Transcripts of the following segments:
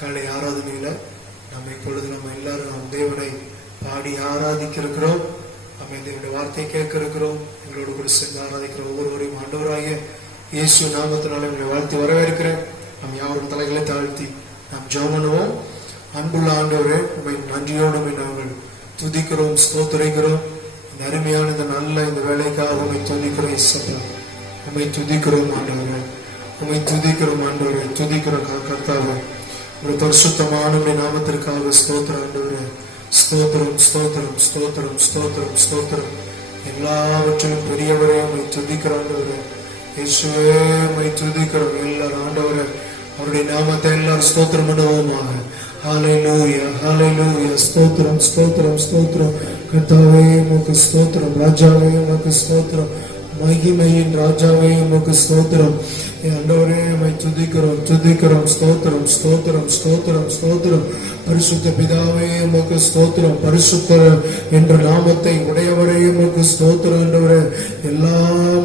காலை ஆராதனையில நம்ம இப்பொழுது நம்ம எல்லாரும் நம் தேவனை பாடி ஆராதிக்க இருக்கிறோம். நம்ம தேவனுடைய வார்த்தையை கேட்க இருக்கிறோம். எங்களோடு கூட சேர்ந்து ஆராதிக்கிற ஒவ்வொருவரையும் ஆண்டவராகிய இயேசு நாமத்தினால எங்களை வாழ்த்தி வரவேற்கிறேன். நம் யாரும் தலைகளை தாழ்த்தி நாம் ஜெபம் பண்ணுவோம். அன்புள்ள ஆண்டவரே, உண்மை நன்றியோடு நாங்கள் துதிக்கிறோம், ஸ்தோத்திரிக்கிறோம். இந்த அருமையான இந்த நல்ல இந்த வேலைக்காக உண்மை துதிக்கிறோம். இசப்பா, உண்மை துதிக்கிறோம் ஆண்டவரே, உண்மை துதிக்கிறோம் ஆண்டவரே, துதிக்கிறோம் கர்த்தாவே. ஒரு பரிசுத்தமான நாமத்திற்காக ஸ்தோத்திரம் ஆண்டவரே. ஸ்தோத்திரம், ஸ்தோத்திரம், ஸ்தோத்திரம், ஸ்தோத்திரம், ஸ்தோத்திரம். எல்லாவற்றிலும் பெரியவரே உண்மை துதிக்கிறோம் ஆண்டவரே. இயேசுவே உம்மை துதிக்கிறோம். எல்லாரும் ஆண்டவரே அவருடைய நாமத்தை எல்லாரும் ஸ்தோத்திரம் பண்ணுவோமாக. ஹல்லேலூயா, ஹல்லேலூயா. ஸ்தோத்திரம், ஸ்தோத்திரம், ஸ்தோத்திரம். கர்த்தாவே உமக்கு ஸ்தோத்திரம். ராஜாவே உமக்கு ஸ்தோத்திரம். மகிமையின் ராஜாவே உமக்கு ஸ்தோத்திரம். ஆண்டவரே உம்மை துதிக்கிறோம், துதிக்கிறோம். ஸ்தோத்திரம், ஸ்தோத்திரம், ஸ்தோத்திரம், ஸ்தோத்திரம். பரிசுத்த பிதாவே உமக்கு ஸ்தோத்திரம். பரிசுத்தர் என்ற நாமத்தை உடையவரே உமக்கு ஸ்தோத்திரம் ஆண்டவரே. எல்லா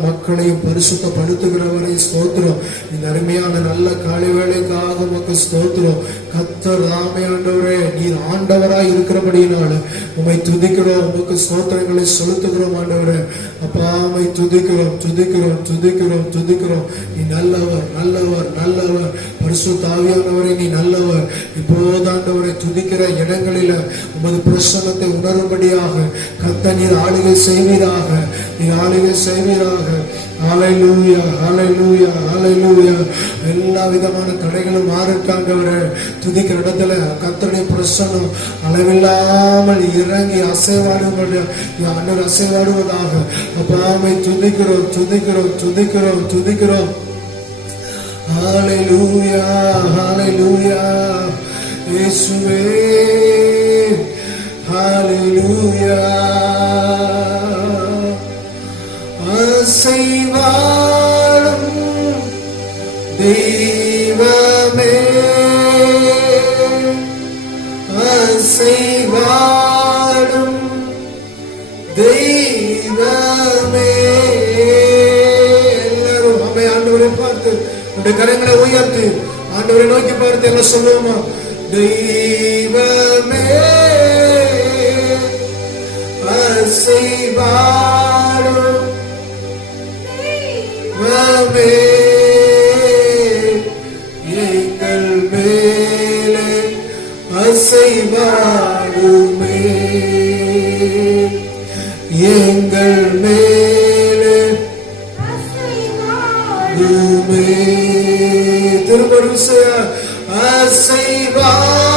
மக்களையும் பரிசுத்தப்படுத்துகிறவரை ஸ்தோத்திரம். இந்த அருமையான நல்ல காலை வேளைக்காக உமக்கு ஸ்தோத்திரம். கர்த்தர் நாமே ஆண்டவரே, நீர் ஆண்டவராய் இருக்கிறபடியினால உம்மை துதிக்கிறோம், உமக்கு ஸ்தோத்திரங்களை செலுத்துகிறோம் ஆண்டவரே. அப்பா உம்மை துதிக்கிறோம், துதிக்கிறோம், துதிக்கிறோம், துதிக்கிறோம். நீ நல்லவர், நல்லவர், நல்லவர். பரிசுத்த ஆவியானவரே நீ நல்லவர். இப்போது ஆண்டவரே துதிக்கிற இடங்களில உமது பிரசன்னத்தை உணரும்படியாக கர்த்தர் நீர் ஆளுகை செய்வீராக, நீர் ஆளுகை செய்வீராக. ஹல்லேலூயா, ஹல்லேலூயா, ஹல்லேலூயா. எல்லா விதமான தடைகளும் மாறிட்டாண்டவரே. துதிக்கிற இடத்துல கர்த்தருடைய பிரசன்னம் அளவில்லாமல் இறங்கி அசைவாடுவதாக அசைவாடுவதாக. அப்பாமை துதிக்கிறோம், துதிக்கிறோம், துதிக்கிறோம், துதிக்கிறோம். ஹல்லேலூயா, ஹல்லேலூயா. இயேசுவே ஹல்லேலூயா. அசைவாடும் தெய்வமே, அசைவாடும் தெய்வமே. எல்லாரும் அம்மை ஆண்டவரை பார்த்து உடைய கரங்களை உயர்த்தி ஆண்டவரை நோக்கி பார்த்து என்ன சொல்லுவோமா? தெய்வமே அசைவாடும் தெய்வமே, எங்கள் மேலே அசைவாடுமே, எங்கள் மேலே அசைவாடுமே. திரும்ப அசைவாடும்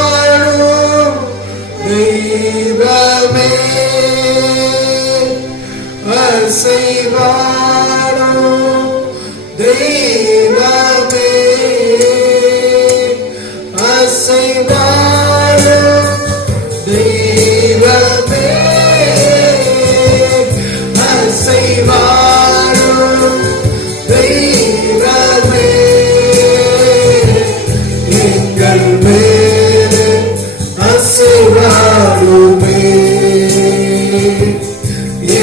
தெய்வமே, அசைவாடும் தெய்வமே, அசைவாடும் தெய்வமே, அசைவாடும் தெய்வமே, எங்கள் மேலே அசைவாடுமே,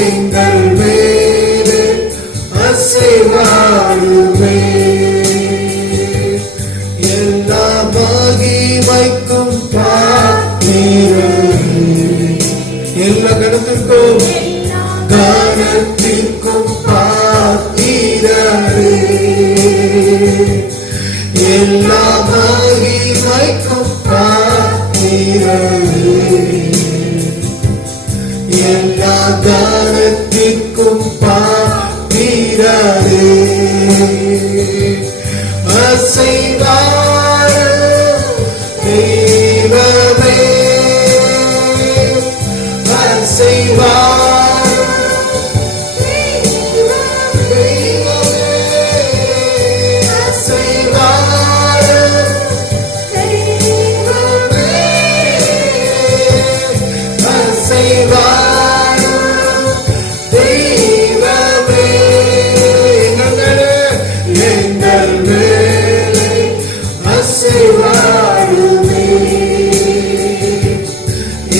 எங்கள் மேலே அசைவாடுமே. எல்லா மகிமைக்கும் பாத்திரரே, எல்லா கணத்திற்கும் காரணத்திற்கும் பாத்திரரே, எல்லா மகிமைக்கும் பாத்திரரே, எல்லா காரணத்திற்கும் பாத்திரரே. அசைவாடும் தெய்வமே, அசைவாடும் தெய்வமே, அசைவாடும் தெய்வமே, அசைவாடும் தெய்வமே, எங்கள் மேலே அசைவாடுமே,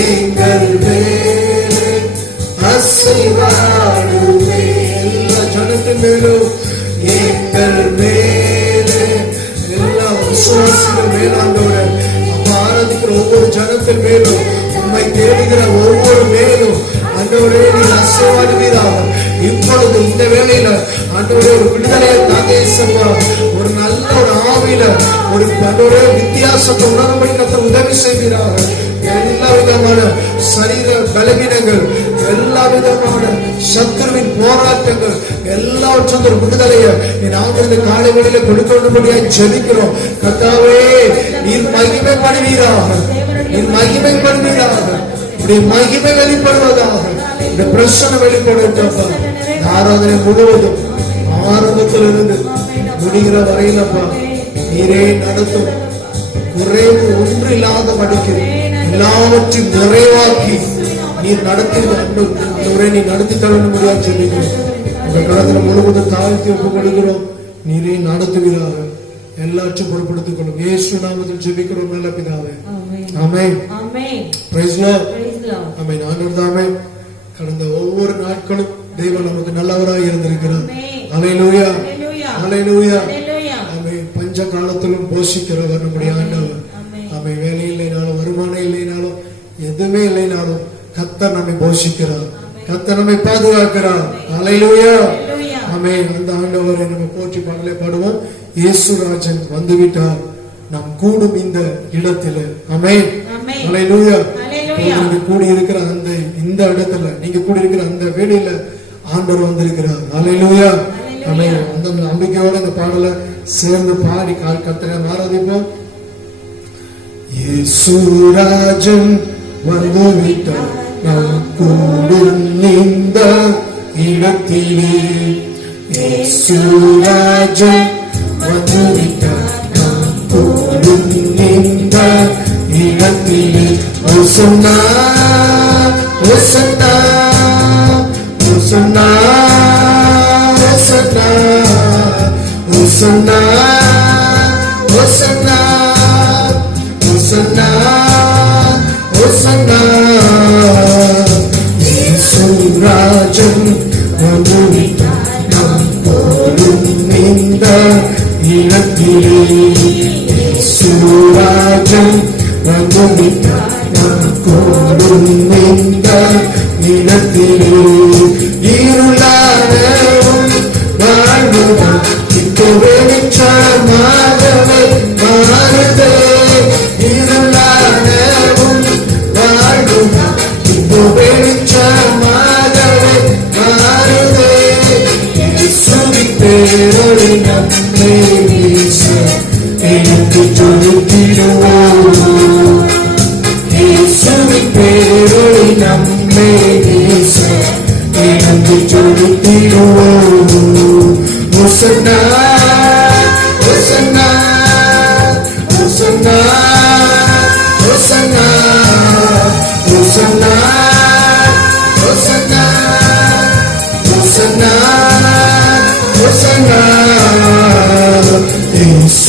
எங்கள் மேலே பாடுவீராக. இப்பொழுது இந்த வேளையில ஆண்டவரே ஒரு விடுதலையை தாங்க இயேசுவா. ஒரு நல்ல ஒரு ஆவியில ஒரு வித்தியாசத்தை உணரும்படி கர்த்தர் உதவி செய்வீராக. எல்லா விதமான சரீர பலவீனங்கள், எல்லா விதமான சத்துருவின் போராட்டங்கள் எல்லாவற்றும் ஒரு விடுதலையை நாங்கள் காலை வேளையில கொடுக்கொள்ளும்படியாய் ஜெபிக்கிறோம். கர்த்தாவே நீர் மகிமைப்படுவீராக, நீர் மகிமைப்படுவீராக. உடைய மகிமை வெளிப்படுவதாக, இந்த பிரச்சனை வெளிப்படுத்தப்பா. ஆராதனை முழுவதும் ஆரம்பத்திலிருந்து முடிகிற வரையிலப்பா நீரே நடத்தும். குறைவு ஒன்று இல்லாத படிக்க எல்லாவற்றையும் நிறைவாக்கி நீர் நடத்தி நீ நடத்தி தர முடியாது சொல்லிக்கிறோம். இந்த காலத்தில் முழுவதும் தாழ்த்தி ஒப்பு கொடுக்கிறோம். நீரே நடத்துவீராக. எல்லாற்றையும் பொறுப்படுத்திக் கொள்ளும். இயேசு நாமத்தில் ஜெபிக்கிறோம் நல்ல பிதாவே. ஆமென். Praise Lord. ஆமென். ஆண்டவரே கடந்த ஒவ்வொரு நாட்களும் தேவன் நமக்கு நல்லவராய் இருந்திருக்கிறார். அல்லேலூயா, அல்லேலூயா. ஆமென். பஞ்ச காலத்திலும் போஷிக்கிறவர் நம்முடைய ஆண்டவர். ஆமென். வேலை இல்லைனாலும், வருமானம் இல்லைனாலும், எதுவுமே இல்லைனாலும் கர்த்தர் நம்மை போஷிக்கிறார், கர்த்தர் நம்மை பாதுகாக்கிறார். அல்லேலூயா, ஆமென். அந்த ஆண்டவரை நம்ம போற்றி பாடலே பாடுவோம். இயேசுராஜன் வந்துவிட்டார் நாம் கூடும் இந்த இடத்துல. ஆமென். அல்லேலூயா. நீங்க கூடி இருக்கிற அந்த இந்த இடத்துல, நீங்க கூடி இருக்கிற அந்த வேளையில ஆண்டவர் வந்திருக்கிறார். அல்லேலூயா, ஆமென். அந்த நம்பிக்கையோட இந்த பாடலை சேர்ந்து பாடி கர்த்தரை ஆராதிப்போம். இயேசுராஜன் வந்துவிட்டார் நாம் கூடும் இந்த இடத்திலே. இயேசுராஜன் வந்துவிட்டார் நாம் கூடும் இந்த இடத்திலே. ஓசன்னா, ஓசன்னா, ஓசன்னா, ஓசன்னா, ஓசன்னா, ஓசன்னா, ஓசன்னா, ஓசன்னா. இயேசுராஜன் வந்துவிட்டார் நாம் கூடும் இந்த இடத்திலே. இயேசுராஜன் வந்துவிட்டார் நாம் கூடும் இந்த இடத்திலே. இருளான வாழ்வுதான் இப்போ வெளிச்சமாகவே மாறுதே. இருளான வாழ்வுதான் இப்போ வெளிச்சமாகவே மாறுதே. இயேசுவின் பேரொளி நம்மை வீச எனக்கு ஜொலித்திடுவோம். இயேசுவின் பேரொளி நம்மை வீச எனக்கு ஜொலித்திடுவோம். ஓசன்னா, ஓசன்னா, ஓசன்னா, ஓசன்னா, ஓசன்னா, ஓசன்னா, ஓசன்னா, ஓசன்னா.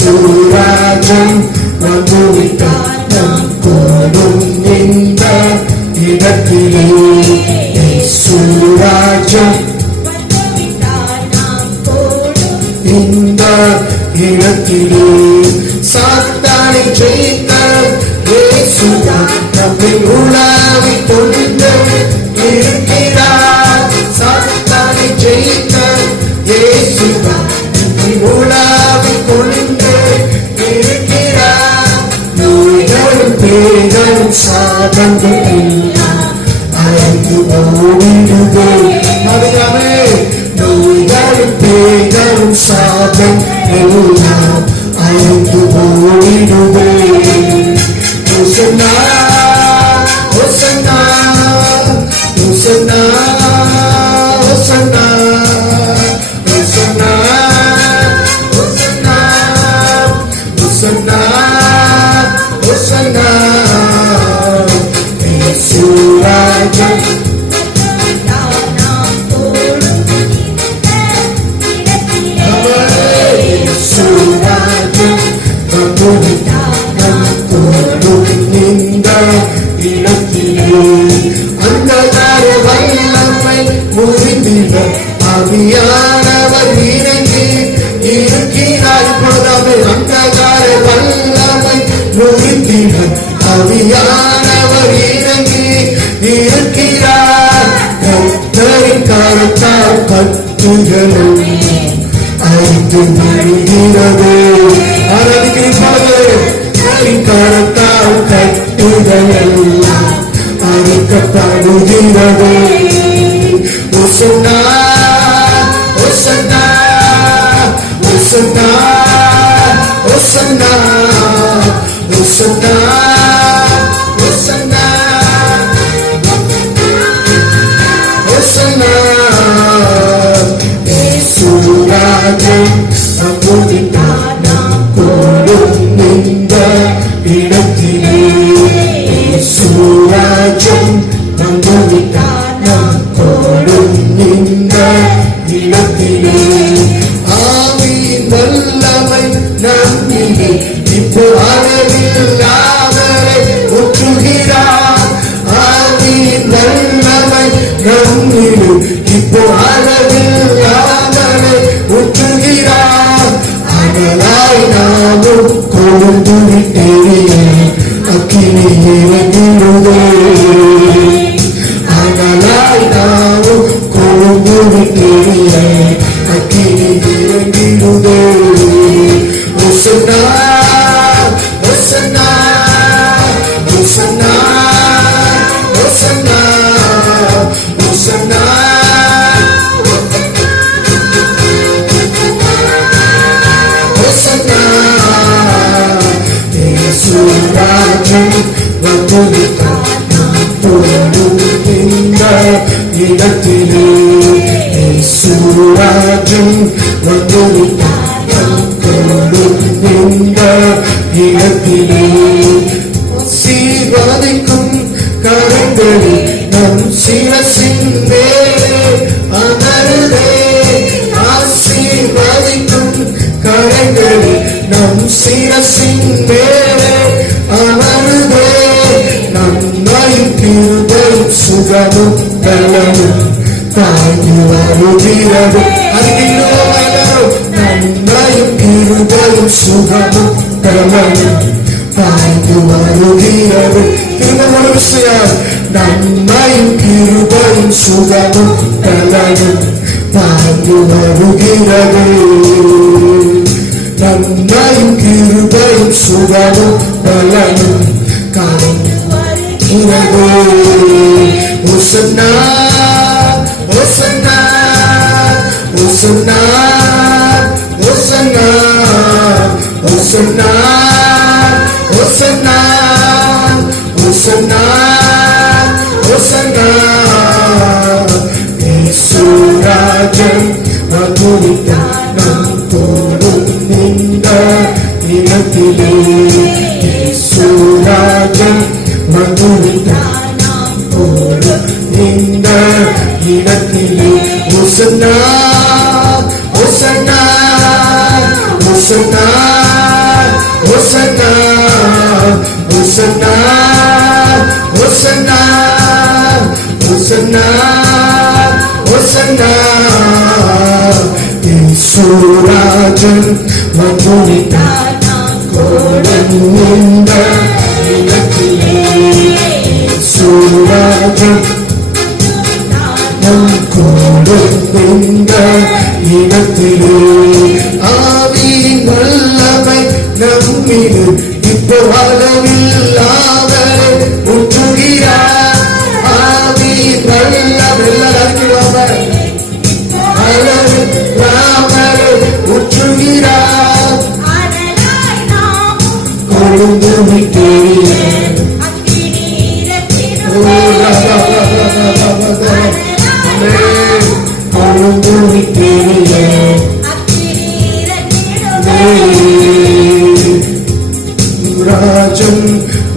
இயேசுராஜன் வந்துவிட்டார் நாம் கூடும் இந்த இடத்திலே. இயேசுராஜன் இந்த இடத்திலே. சாத்தானை ஜெயித்த இயேசுதான் நம்மை உலாவிக் கொண்டு இருக்கிறார். சாத்தானை ஜெயித்த இயேசுதான் நம்மை உலாவிக் கொண்டு இருக்கிறார். நோய்களும் பேய்களும் சாபங்கள் எல்லாம் அழைத்து ஓடிடுவே. அதுதானே நோய்களும் பேய்களும் சாபம் எல்லாம் அழைத்து ஓடிடுவே. ஓசன்னா, ஓசன்னா, ஓசன்னா, ஓசன்னா, ஓசன்னா, ஓசன்னா, ஓசன்னா, ஓசன்னா. இயேசுராஜன் அந்தகார வல்லமை முறிந்திட ஆவியானவர் இறங்கி இருக்கிறார். இப்பொழுதாமே அந்தகார வல்லமை முறிந்திட ஆவியானவர் இறங்கி இருக்கிறார். கர்த்தரின் கட்டுகளும் அழித்து விடுகிறது. கரத்தால் கட்டுகள் எல்லாம் அழிக்கப்படுகிறது. ஒசன்னா ஒசன்னா ஒசன்னா ஒசன்னா ஒசன்னா ஒசன்னா ஒசன்னா இயேசுராஜன் அமுதினானாம் கூடும் இந்த இடத்திலே. இயேசுராஜன் அமுதினானாம் கூடும் இந்த இடத்திலே. ஆவியின் வல்லமை நம்மிலே இப்போ அளவில்லாதவரை ஊற்றுகிறார். ஆவியின் வல்லமை நம்மிலே இப்போ அளவில்லாதவரை ஊற்றுகிறார். அனலாய் நாமும் கொழுந்து விட்டேறிய அக்கினி இறங்கிடுதே. அனலாய் நாமும் கொழுந்து விட்டேறிய அக்கினி இறங்கிடுதே. ஒசன்னா ஒசன்னா ஒசன்னா ஒசன்னா ஒசன்னா ஒசன்னா இயேசுராஜன் வந்துவிட்டார் போடும் இந்த இடத்திலே. இயேசுராஜன் வந்துவிட்டார் போடும் இந்த இடத்திலே. ஆசீர்வதிக்கும் கரங்களில் நம் சிரசின் மேலே அமருதே. ஆசீர்வதிக்கும் கரங்களில் நம் சிரசின் மேலே அமருதே. நன்மையும் கிருபையும் சுகமும் பலனும் தாங்கி வருகிறது. அறிகிறோம் எல்லாரும். நன்மையும் கிருபையும் சுகமும் பலனும் தாங்கி வருகிறது. திரும்ப ஒரு விஷயம். நன்மையும் கிருபையும் சுகமும் பலனும் தாங்கி வருகிறது. நன்மையும் கிருபையும் சுகமும் பலனும் தாங்கி வருகிறது. ஒசன்னா ஒசன்னா ஒசன்னா ஒசன்னா ஒசன்னா ஒசன்னா ஒசன்னா ஒசன்னா இயேசுராஜன் வந்துவிட்டார் நம் போடும் இந்த இடத்திலே. இயேசுராஜன் வந்துவிட்டார் நாம் போடும் இந்த இடத்திலே. ஒசன்னா ஒசன்னா ஒசன்னா ஒசன்னா ஒசன்னா ஒசன்னா ஒசன்னா ஒசன்னா இயேசுராஜன் வந்துவிட்டார் நாம் போடும் இந்த இடத்திலே. இயேசுராஜன் நம் கூடும் இந்த இடத்திலே. ஆவியின் வல்லமை நம்மிலே இப்போ அளவில்லாதவரை ஊற்றுகிறார். ஆவியின் வல்லமை எல்லாரும் அளவில்லாதவரை ஊற்றுகிறார். கொழுந்து விட்டேறிய கொழுந்து விட்டேறிய ராஜன்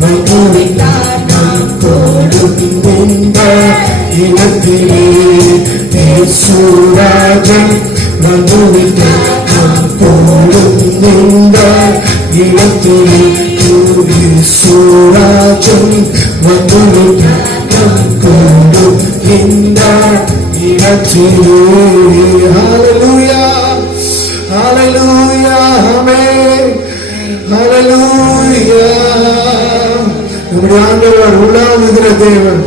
வந்துவிட்டார் நாம் கோடும் இந்த இடத்திலே. இயேசுராஜன் வந்துவிட்டார் நாம் கோடும் இந்த இடத்திலே. இயேசுராஜன் வந்துவிட்டார் நாம் கோடும் இந்த இடத்திலே. ஹல்லேலூயா ஹல்லேலூயா ஆமென் ஹல்லேலூயா. நம்முடைய ஆண்டவர் உலாவுகிற தேவன்,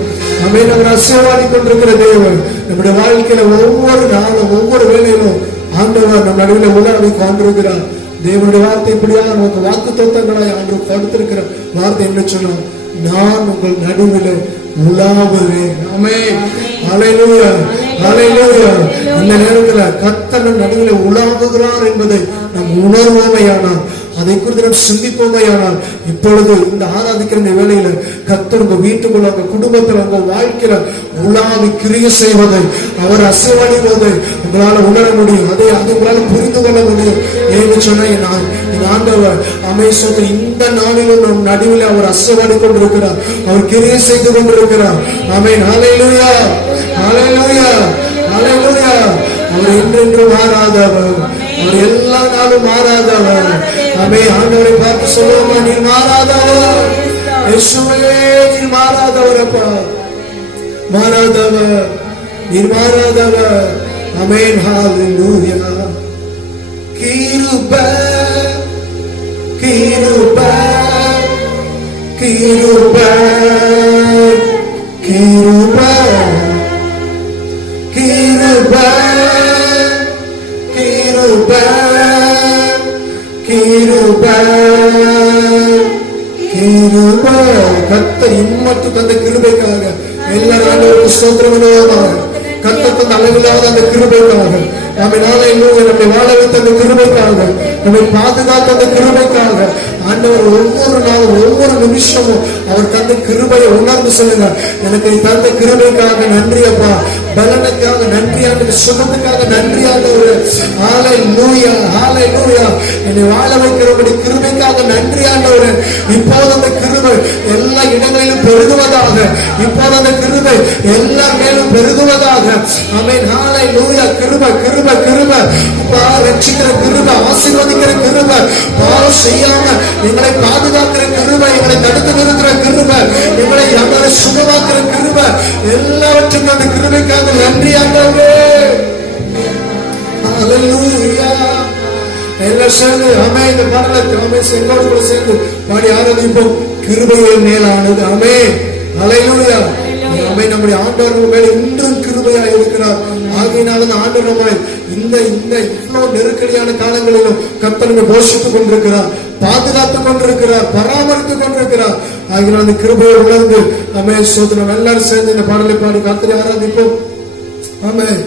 ஆமென். அவர் ஆசீர்வாதி கொண்டிருக்கிற தேவன். நம்முடைய வாழ்க்கையில ஒவ்வொரு நாளும் ஒவ்வொரு வேளையிலும் ஆண்டவர் நம் நடுவில் உலாவி கொண்டிருக்கிறார். தேவனுடைய வார்த்தை இப்படியா நமக்கு வாக்கு தத்தங்களாய் ஆண்டு கொடுத்திருக்கிற வார்த்தை என்ன சொன்னார்? நான் உங்கள் நடுவில் உலாவுவேன். ஆமென். ஹல்லேலூயா, ஹல்லேலூயா. இந்த நேரத்துல கர்த்தர் நடுவில் உலாவுகிறார் என்பதை நாம் உணர்வோமையானால், அதை குறித்து நாம் சிந்திப்போமையானால், இப்பொழுது இந்த ஆராதிக்கிற இந்த வேளையில கர்த்தர் உங்க வீட்டுக்குள்ள, உங்க குடும்பத்துல, உங்க வாழ்க்கையில உலாவி கிரியை செய்வதை, அவர் அசைவடைவதை உங்களால உணர முடியும். அதை உங்களால புரிந்து கொள்ள முடியும். ஏன்னு சொன்னா என் ஆண்டவர் அமேசோக்கு இந்த நாளிலும் நம் நடுவில் அவர் அசைவடை கொண்டிருக்கிறார். அவர் கிரியை செய்து கொண்டிருக்கிறார். ஆமென். ஹல்லேலூயா, ஹல்லேலூயா, ஹல்லேலூயா. அவர் என்றென்று மாறாதவர். அவர் எல்லா நாளும் மாறாதவர். ஆமென். ஆண்டவரை பார்த்து சொல்லுவோமா, நீ மாறாதவர். இயேசுவே, நீ மாறாதவர். அப்பா, மாறாதவர், நீ மாறாதவர். ஆமென். ஹல்லேலூயா. கிருபை, கிருபை, கிருபை, கிருபை, கிருபை, கிருபை, கிருபை, கிருபை. கர்த்தர் இம்மட்டு தந்த கிருபைக்காக எல்லாரும் ஸ்தோத்திரம் பண்ணுவோமாக. கர்த்தர் தந்த அளவில்லாத அந்த கிருபைக்காக, நம்மை வாழ வைத்த அந்த கிருபைக்காக, நம்மை பாதுகாத்த அந்த கிருபைக்காக, ஆண்டவர் ஒவ்வொரு நாளும் ஒவ்வொரு நிமிஷமும் அவர் தந்த கிருபையை உணர்ந்து சொல்லுங்க, எனக்கு தந்த கிருபைக்காக நன்றி அப்பா, பலனுக்காக நன்றி, ஆண்டு சுகத்துக்காக நன்றி ஆண்டவரே. ஹல்லேலூயா, ஹல்லேலூயா. என்னை வாழ வைக்கிறபடி கிருபைக்காக நன்றி ஆண்டவரே. இப்போது அந்த கிருபை எல்லா இடங்களிலும் பெருகுவதாக, இப்போது அந்த கிருபை எல்லா மேலும் பெருகுவதாக. ஆமென். ஹல்லேலூயா. கிருபை, கிருபை, கிருபை. ரட்சிக்கிற கிருபை, ஆசீர்வதிக்கிற கிருபை, பாவம் செய்யாம எங்களை பாதுகாக்கிற கிருபை, எங்களை தடுத்து நிறுத்துற கிருபை, எங்களை சுகமாக்குற கிருபை, எல்லாவற்றுக்கும் அந்த கிருபைக்காக நன்றி ஆண்டவரே. ஹல்லேலூயா. எல்லாம் சேர்ந்து ஆமென். இந்த பாடலுக்கு ஆமென் எங்களோடு கூட சேர்ந்து பாடி ஆராதிப்போம். கிருபையே மேலானது. ஆமென். ஹல்லேலூயா. ஆமென். நம்முடைய ஆண்டவர் மேல இன்றும் கிருபையா இருக்கிறார். ஆகையினால ஆண்டவர் நம்மை இந்த இவ்வளவு நெருக்கடியான காலங்களிலும் கர்த்தர் போஷித்துக் கொண்டிருக்கிறார், பாதுகாத்துக் கொண்டிருக்கிறார், பராமரித்துக் கொண்டிருக்கிறார். ஆகினால் அந்த கிருபையை உணர்ந்து ஆமென் சோதனம் எல்லாரும் சேர்ந்து இந்த பாடலை பாடி கர்த்தரை ஆராதிப்போம். ஆமென்.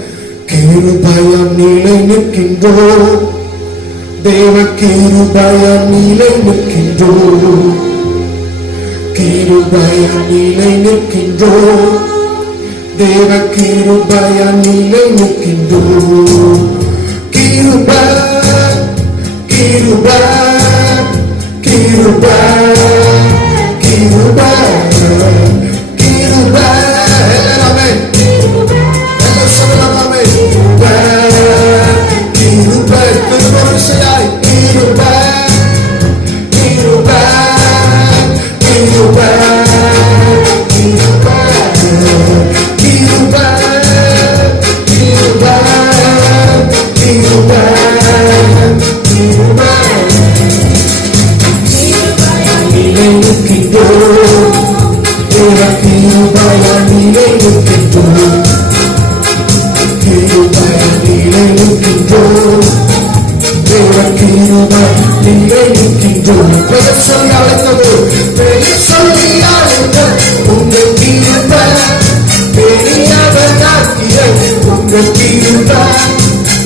கிருபையாம் நிலை நிற்கின்றோம், தேவ கிருபையாம் நிலை நிற்கின்றோம், கிருபையாம் நிலை நிற்கின்றோம், தேவ கிருபையாம் நிலை நிற்கின்றோம். கிருபை, கிருபை, கிருபை, கிருபை, கிருபை. எல்லாமே எல்லாம் சொல்லலாமே. கிருபை, கிருபை விஷயாய் கிருபை, கிருபை, கிருபை, கிருபை, கிருபை, கிருபை, கிருபை, கிருபை. நிலை நிற்கின்றோம், தேவ கிருபையால் நிலை நிற்கின்றோம், கிருபையால் நிலை நிற்கின்றோம், தேவ கிருபையால் நிலை நிற்கின்றோம். பெயர் சொல்லி அழைத்தது, பெயர் சொல்லி அழைத்தது உங்கள் கிருபை, பெரியவனாக்கிய உங்கள் கிருபை,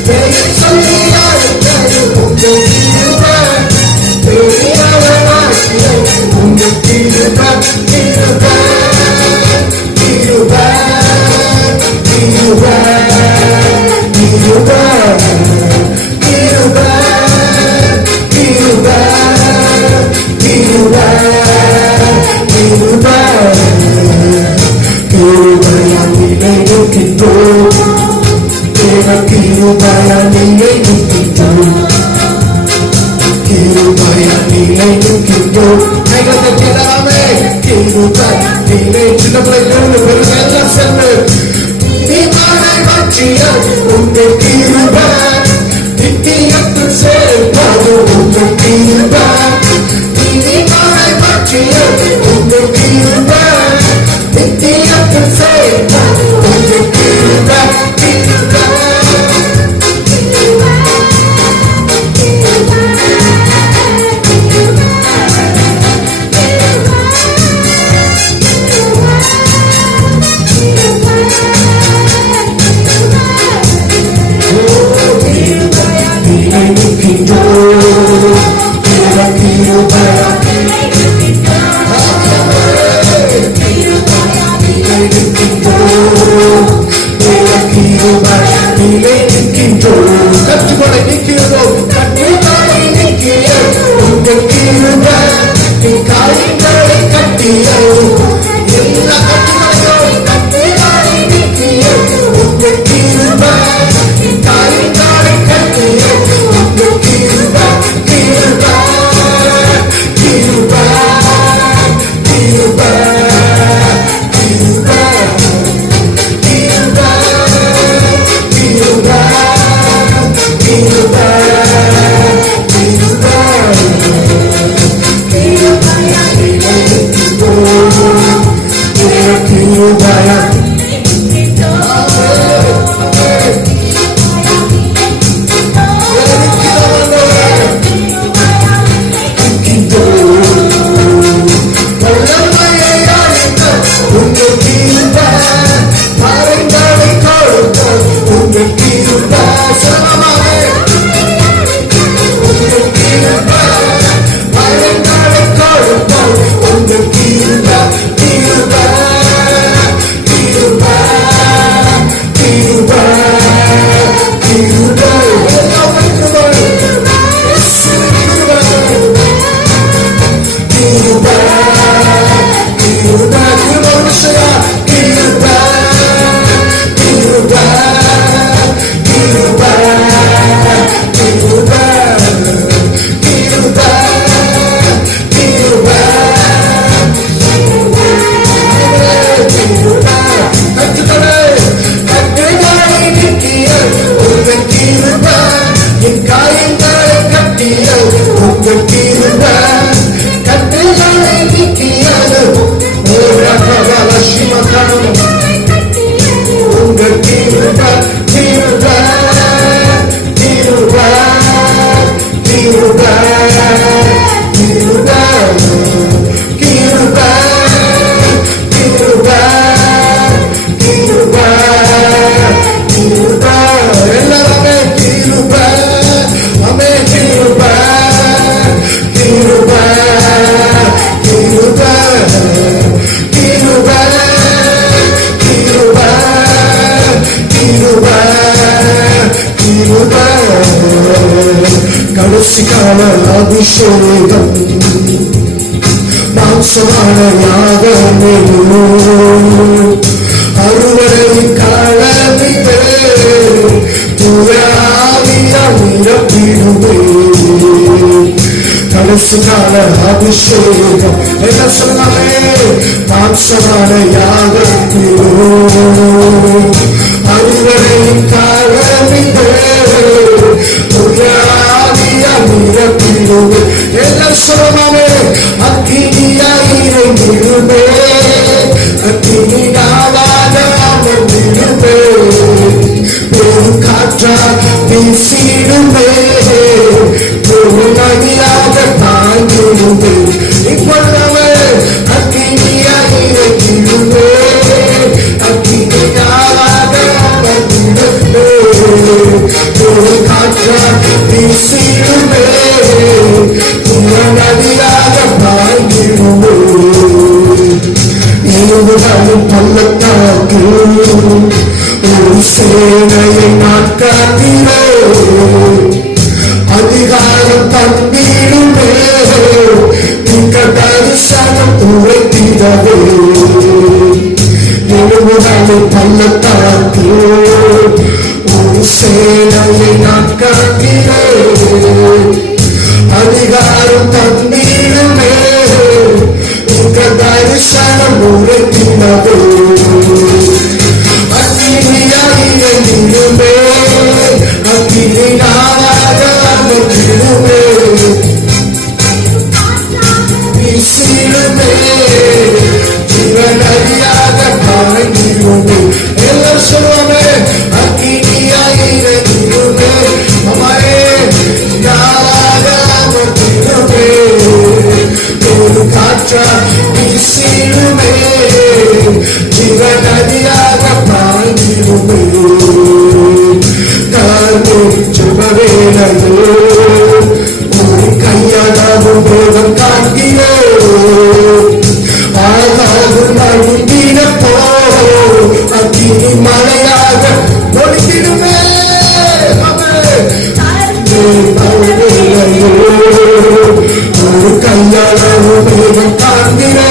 பெயர் சொல்லி அழைத்தது உங்கள் கிருபை, பெரியவனாக்கிய உங்கள் கிருபை, கிருபை, கிருபை, கிருபை, கிருபை, கிருபை, கிருபை, கிருபை, கிருபை. கிருபையால் நிலை நிற்கின்றோம், தேவ கிருபையால் நிலை நிற்கின்றோம், கிருபையால் நிலை நிற்கின்றோம். கிருபை நிலை சின்ன பிள்ளைகளோடு பெருமை எல்லாம் சென்று நீ மாலை மாற்றிய உங்கள் கிருபை, நித்தியத்தில் சேர்ப்பது உங்கள் கிருபை, நீ மாலை மாற்றிய உங்கள் கிருபை, நித்தியத்தில் அபிஷேகம் மாம்சமான யாகமே அறுவடை காலமிலே நிரப்பிடுவே கடைசி கால அபிஷேகம் என்ன சொன்னாலே மாம்சமான யாகத்திலோ அறுவடை காலமிலே நிரப்பிடுவே என்ன சொன்னாலே அக்கினியாயிரங்கிடுவே அக்கினி நாவாக அமர்ந்திடுவே பெரும் காற்றா வீசிடுவே பெரும் நதியாக தாங்கிடுவே இப்பொழுது அக்கினியாயிரங்கிடுவே அக்கினி நாவாக அமர்ந்திடுவே பெரும் காற்றா வீசிடுவே பெரும் நதியாக தாங்கிடுவே இருவரும் பள்ளத்தாக்கு ஒரு சேனையை நான் காக்கிறேன் அதிகாரம் தந்திடுவே நீங்க தரிசனம் உரைத்திடவே இருவரும் பள்ளத்தாக்கு ஒரு சேனையை நான் காக்கிறேன் அதிகாரம் தந்திடுவே தரிசனம் உரைத்திடவே அக்கினியாயிரங்கிடுவே அக்கினி நாவாக அமர்ந்திடுவே வீசிடுவே ஜீவநதியாக பாய்ந்திடுவே எல்லாம் சொல்லுவாங்க அக்கினியாயிரங்கிடுவே அம்மாயே நாவாக அமர்ந்திடுவே ஒரு காற்றா வீசிடுவே ஜீவநதியாக பாய்ந்திடுவே ஜபவேலையோ ஒரு கையாளாகும் போதும் காண்கிறோ ஆகாகும் நடுங்கினப்போ அக்கினி மழையாக ஒளித்திடுமே ஒரு கையாளாகும் போதும் காண்கிறோ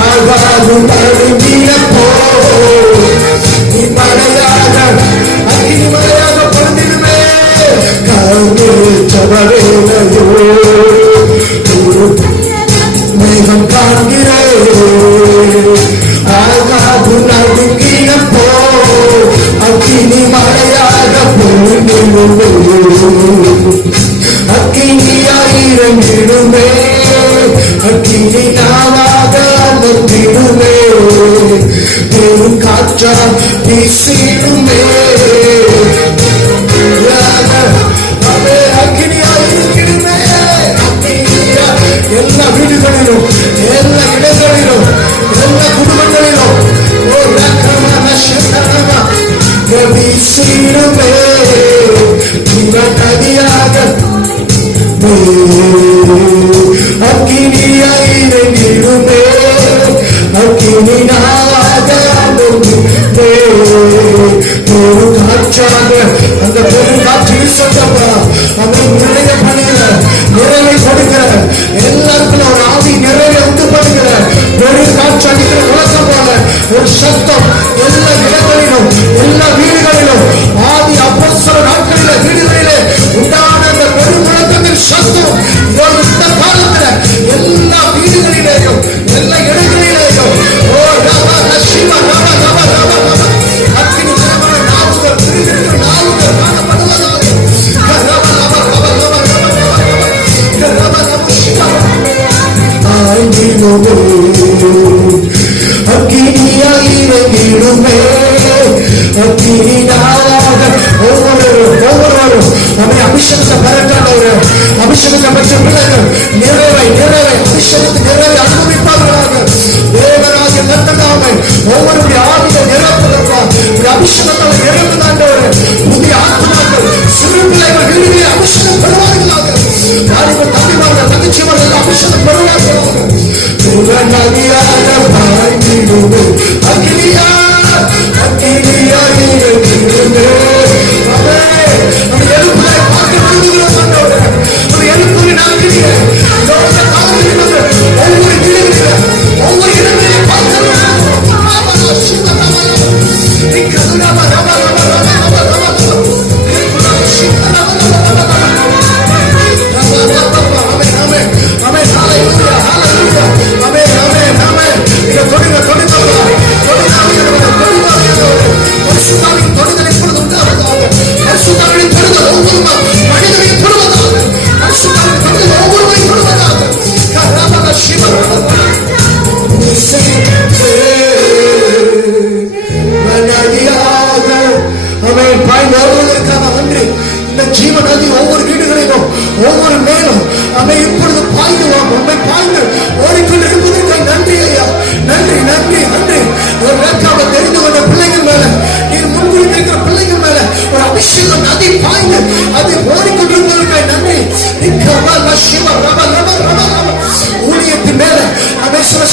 ஆகாகும் நடுங்கினப்போ மழையாக அக்கினி மழையாக பொழுதிடுமே ஜபவேலையோ மேகம் காண்கிறேன் ஆகாது நடுங்கினப்போ அக்கினி மழையாக பொழுதிடுமே அக்கினியாயிரங்கிடுமே அக்கினி நாவாக அமர்ந்திடுமே பெரும் காற்றா வீசிடுமே அக்கினியாயிருக்கிடுமே எல்லா வீடுகளிலும் எல்லா இடங்களிலும் எல்லா குடும்பங்களிலும் வீசிடுமே நதியாக அக்கினியாயிருக்கிடுமே அக்கினி நாவாக அமர்ந்திடுமே பெரும் காற்றாக அந்த பெரும் காற்று வீசப்பா அதை நிறைய பண்ணுகிற நிறைவை கொடுக்கிற எல்லாருக்கும் ஒரு ஆவி நிறைய உண்டு பண்ணுகிற பெரும் காற்று அடிக்கிற முழக்கம் போல ஒரு சத்தம் எல்லா இடங்களிலும் எல்லா வீடுகளிலும் ஆதி அப்போஸ்தல நாட்களில வீடுகளிலே உண்டான அந்த பெரும் முழக்கத்தின் சத்தம் இந்த காலத்துல எல்லா வீடுகளிலேயும் எல்லா இடங்களிலேயும் ஓ ராம சிவ ராம ராம ராம ராம அக்கினி ஜனமான நாவுகள் பிரிந்திருக்கிற நாவுகள் காணப்படுவதாக ராம ராம ராம ராம ராம ராம ராம சிவ அக்கினியாயிரங்கிடுமே அக்கினி நாவாக ஒவ்வொருவரும் நம்மை அபிஷேகத்தை பெறட்டாண்டவர் அபிஷேகத்தை பெற்ற பிள்ளைகள் நிறைவை அபிஷேகத்தை நிறைவை அனுபவிப்பார்களாக தேவராகிய கர்த்தராமே ஒவ்வொருடைய ஆவிகள் நிரப்புகிறார் அபிஷேகத்தை நிரப்புதாண்டவர் புதிய ஆத்மாக்கள் சிறு பிள்ளைகள் வீடுகளில் அபிஷேகம் பெறுவார்களாக தாய்கள் தம்பிமார்கள் தங்கச்சிமார்கள் அபிஷேகம் பெறுவார்களாக நதியாக பாய்ந்திடுமே அக்கினியாயிருக்கிடுமே நம்ம எழுப்புகளை பார்க்க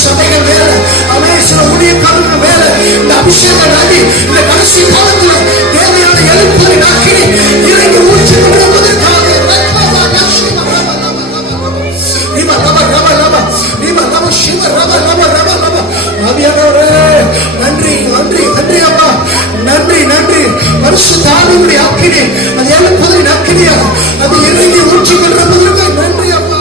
சபைகள் மேல சில ஊழியக்காரர்கள் மேல இந்த அபிஷேக நதி இந்த கடைசி காலத்துல தேவையான எழுப்புதலை நாக்கினி இறங்கி ஊற்றி கொண்டிருப்பதற்காக நன்றி நன்றி நன்றி அப்பா, நன்றி நன்றி. பரிசுத்த ஆவியுடைய அக்கினி அது எழுப்புதலை நாக்கினியா அது இறங்கி ஊற்றி கொண்டிருப்பதற்கு நன்றி அப்பா.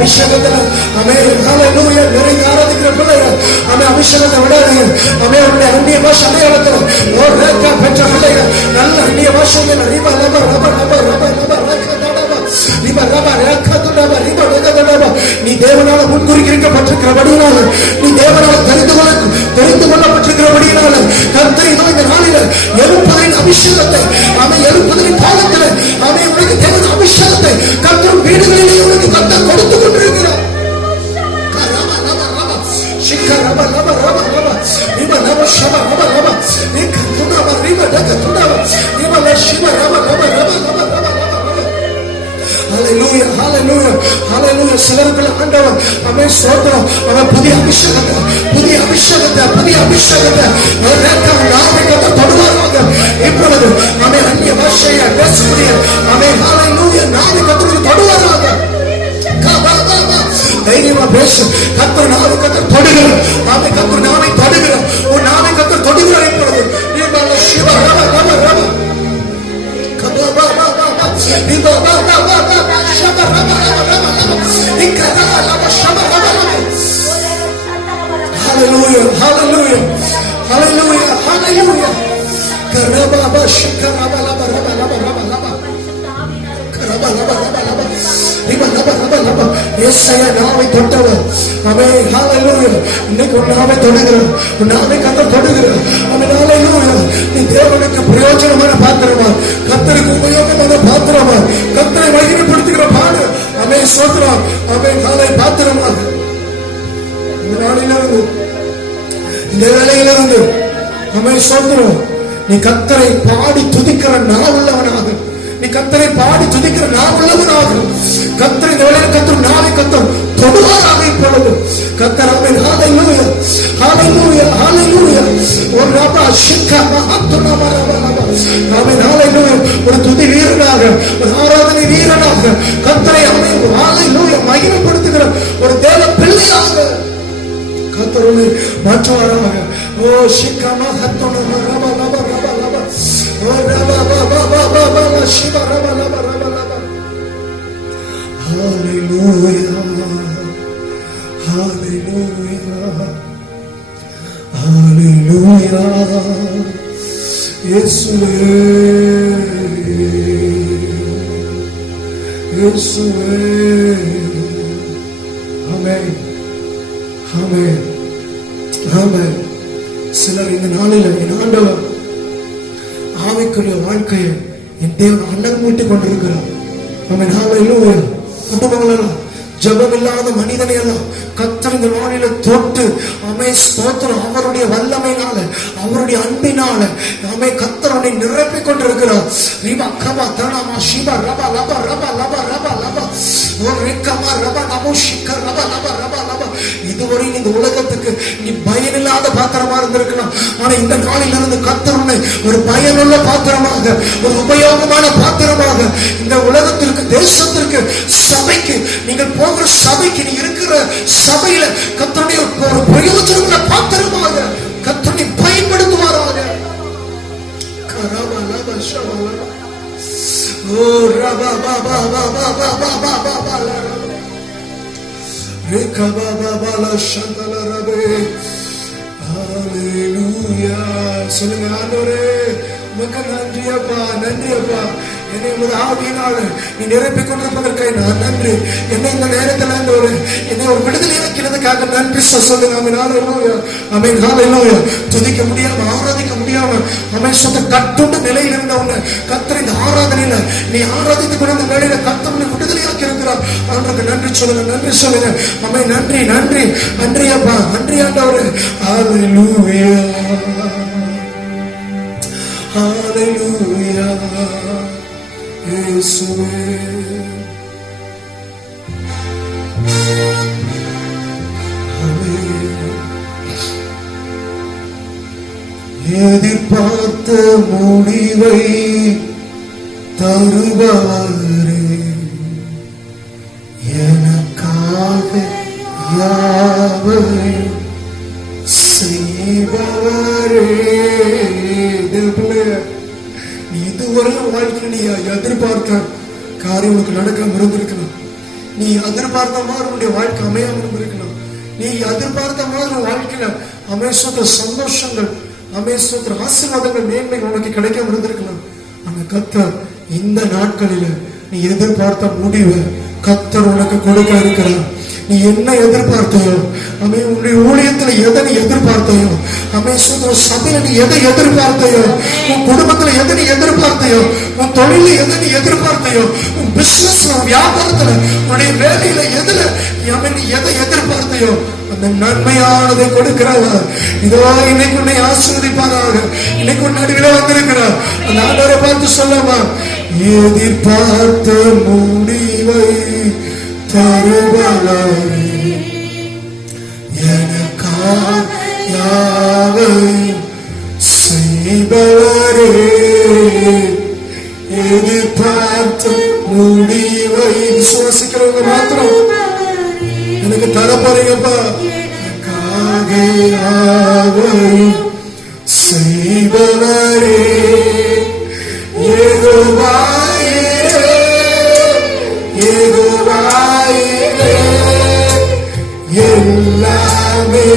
அபிஷேகத்துல நிறைய ஆராதிக்கிற பிள்ளைகள் அபிஷேகத்தை விடாதீங்க. அந்நிய பாஷை அடையாளத்துல பெற்ற பிள்ளைகள் நல்ல அந்நிய பாஷைகள் நீ தேவனால முன்குறிக்கப்பட்டிருக்கிறபடியினால, நீ தேவனால தெரிந்து கொள்ளப்பட்டிருக்கிறபடியினால கர்த்தர் இந்த நாளில எழுப்புதலின் அபிஷேகத்தை எழுப்புதலின் காலத்தில் உனக்கு தேவன் அபிஷேகத்தை கர்த்தர் வீடுகளிலே உனக்கு கர்த்தர் கொடுத்து கொண்டிருக்கிறார். சிலருக்குள்ள ஆண்டவர் சோதரம் அவன் புதிய அபிஷேகத்தை தொடுவாராக. இப்பொழுது அவன் அந்நிய பாஷையை பேசக்கூடிய நாவை கத்தருக்கு தொடுவாராக. தைரியமா பேசு. கத்தர் நாவை கத்தர் தொடுகிறார். கத்தர் நாவை தொடுகிறார். உன் நாவை கத்தர் தொடுகிறார். இப்பொழுது சிவ ரம ரம ரம Hallelujah, hallelujah, hallelujah, hallelujah. Karaba shikara laba laba laba laba laba. Karaba laba laba laba. Riba laba laba laba. Yesaya நாவை தொட்டவர். ஆமென், hallelujah. இன்னைக்கு நாவை தொடுகிறார். நாவை கர்த்தர் தொடுகிறார். ஆமென், hallelujah. நீ தேவனுக்கு பிரயோஜனமான பாத்திரமா, கர்த்தருக்கு உபயோகமான பாத்திரமா, கர்த்தரை மகிமைப்படுத்துகிற பாடு. ஆமென், ஸ்தோத்திரம். ஆமென், ஹalleluya. பாத்திரமாக இந்த நாளிலிருந்து இந்த வேளையிலிருந்து ஆமென், ஸ்தோத்திரம். நீ கர்த்தரை பாடி துதிக்கிற நாவுள்ளவனாக, நீ கர்த்தரை பாடி துதிக்கிற நாவுள்ளவனாக, கர்த்தரை இந்த வேளையில கர்த்தர் நாவை கர்த்தர் தொடுவாராக. இப்பொழுது கர்த்தர் ஆமென், ஹalleluya, ஹalleluya, ஹalleluya. ஒரு ரபா ஷிக்கமா அத்துனா ரபா ரபா. ஆமென், ஹalleluya. ஒரு துதி வீரனாக, ஒரு ஆராதனை வீரனாக கர்த்தரை ஆமென், ஹalleluya மகிமைப்படுத்துகிற ஒரு தேவ பிள்ளையாக கர்த்தரை மாற்றுவாராக. ஓ ஷிக்கமா அத்துனா ரபா ரபா ரபா ரபா. ஓ ரபா ரபா ரபா ரபா ஷிப ரபா ரபா ரபா ரபா. ஹalleluya, hallelujah, hallelujah. இயேசுவே, இயேசுவே. ஆமென், ஆமென், ஆமென். சிலர் இந்த நாளில் என் ஆண்டவர் ஆவிக்குரிய வாழ்க்கையை என் தேவன் அண்ணன் மீட்டுக் கொண்டிருக்கிறார். ஆமென், ஹalleluya. குடும்பங்களெல்லாம் ஜபம் இல்லாத மனிதனை எல்லாம் கர்த்தர் இந்த நாளில தொட்டு ஆமென், ஸ்தோத்திரம். அவருடைய வல்லமையினால, அவருடைய அன்பினால ஆமென், கர்த்தர் அவனை நிரப்பிக் கொண்டிருக்கிறார். ரிபா கபா தனமா ஷிபா ரபா லபா ரபா லபா ரபா லபா ஓ ரிகமா ரபா நமோ ஷிக ரபா லபா ரபா லபா. இதுவரை இந்த உலகத்துக்கு நீ பயனில்லாத பாத்திரமா இருந்திருக்கலாம். ஆனா இந்த நாளில் இருந்து கர்த்தர் உன்னை ஒரு பயனுள்ள பாத்திரமாக, ஒரு உபயோகமான பாத்திரமாக இந்த உலகத்திற்கு, தேசத்திற்கு, சபைக்கு, நீங்கள் போகிற சபைக்கு, நீ இருக்கிற சபையில கர்த்தருடைய ஒரு பிரயோஜனமுள்ள பாத்திரமாக கர்த்தரை பயன்படுத்துவாராக. ஓ ரபா பாபா பாபா பாபா பாபா பாபா ரேகா பாபா பாலா சந்தல ரபே. ஹalleluya. சொல்லுங்க, ஆண்டவரே உமக்கு நன்றி அப்பா, நன்றி அப்பா. என்னை ஒரு ஆவியினால நீ நிரப்பிக் கொண்டிருப்பதற்காக நான் நன்றி. என்னை இந்த நேரத்தில் என்னை ஒரு விடுதலை ஆக்கிறதுக்காக நன்றி சொல்லுங்க. ஆமென், ஹalleluya, ஆமென், ஹalleluya. துதிக்க முடியாம, ஆராதிக்க முடியாம ஆமென் சொந்த கட்டுண்ட நிலையில் இருந்தவங்க கர்த்தர் இந்த ஆராதனையில நீ ஆராதித்துக் கொண்ட வேளையில கர்த்தர் உன்னை விடுதலை ஆக்கி இருக்கிறார். ஆண்டவருக்கு நன்றி சொல்லுங்க, நன்றி சொல்லுங்க. ஆமென், நன்றி நன்றி நன்றி அப்பா, நன்றி ஆண்டவரே. ஹalleluya, ஹalleluya இயேசுவே. எதிர்பார்த்த முடிவை தருபவரே, எனக்காக யாவையும் செய்பவரே. நீ இதுவரையும் வாழ்க்கையில் நீ எதிர்பார்த்த காரியம் உனக்கு நடக்காம இருந்திருக்கலாம். நீ எதிர்பார்த்த மாதிரி உன்னுடைய வாழ்க்கை அமையாம இருந்திருக்கலாம். நீ எதிர்பார்த்த மாதிரி வாழ்க்கையில அமேஸ்வர சந்தோஷங்கள், அமேஸ்வர ஆசீர்வாதங்கள், மேன்மை உனக்கு கிடைக்காம இருந்திருக்கலாம். ஆனா கர்த்தர் இந்த நாட்களில நீ எதிர்பார்த்த முடிவை கர்த்தர் உனக்கு கொடுக்க இருக்கிறார். நீ என்ன எதிர்பார்த்தையோ, அமே உன்னுடைய ஊழியத்துல எதை நீ எதிர்பார்த்தையோ, அமே சபையில நீ எதை எதிர்பார்த்தையோ, உன் குடும்பத்துல எதை நீ எதிர்பார்த்தையோ, உன் தொழில எதை நீ எதிர்பார்த்தையோ, உன் பிசினஸ்ல, வியாபாரத்துல, உன்னுடைய வேலையில எதுல நீ எதை எதிர்பார்த்தையோ அந்த நன்மையானதை கொடுக்கிறவர். இதோ இன்னைக்கு உன்னை ஆசீர்வதிப்பாராக. இன்னைக்கு உன் நடுவில் வந்திருக்கிறார். அந்த ஆண்டவரை பார்த்து சொல்லமா, எதிர்பார்த்த முடிவை தருபவரே, எனக்காக யாவையும் செய்பவரே. எதிர்பார்த்த முடிவை விசுவாசிக்கிறவங்க மாத்திரம் எனக்கு தர போறீங்கப்பா. எனக்காக யாவையும் செய்பவரே, யெகோவாயிரே, யெகோவாயிரே, எல்லாமே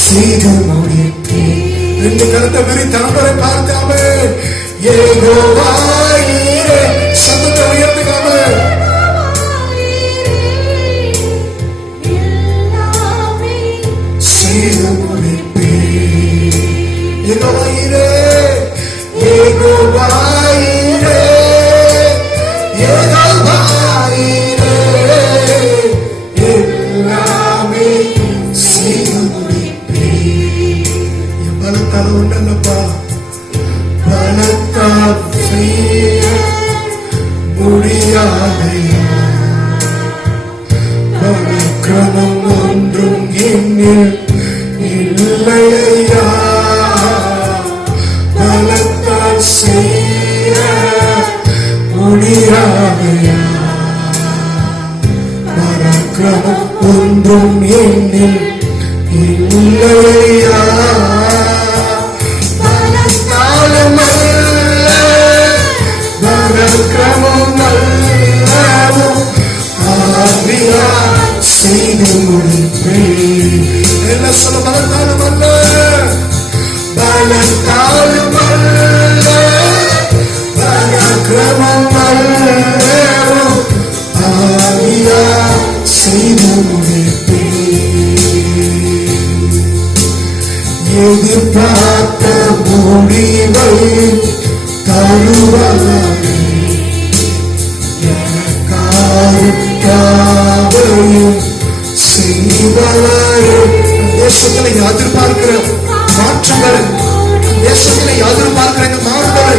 செய்து முடிப்பேன். ரெண்டு கருத்தை விரித்தாண்டவரை பார்க்காம யெகோவாயிரே சத்தத்தை உயர்த்துக்காம செய்து முடிப்பேன். யெகோவாயிரே, யெகோவாயிரே, யெகோவாயிரே, எல்லாமே செய்து முடிப்பேன். என் பலத்தால ஒண்ணல்லப்பா, பலத்தால் செய்ய முடியாதையா, பலக்கிரமம் ஒன்றும் என்னில் இல்லையா, பலத்தால் செய்ய முடியாதையா, பலக்கிரமம் ஒன்றும் என்னில் இல்லையா, பலத்தாலும் அல்ல, பலக்கிரமம் அல்லவும் ஆவியா செய்து முடிப்பேன். என்ன சொல்ல, பலத்தாலும் அல்ல, பலத்தாலும் அல்ல, பலக்கிரமம் அல்லவும் ஆவியா செய்து முடிப்பேன். எதிர்பார்த்த முடிவை தருபவரே, எனக்காகவும் செய்பவரே. தேசத்திலே எதிர்பார்க்கிற மாற்றங்கள், தேசத்திலே எதிர்பார்க்கிற மாறுதலை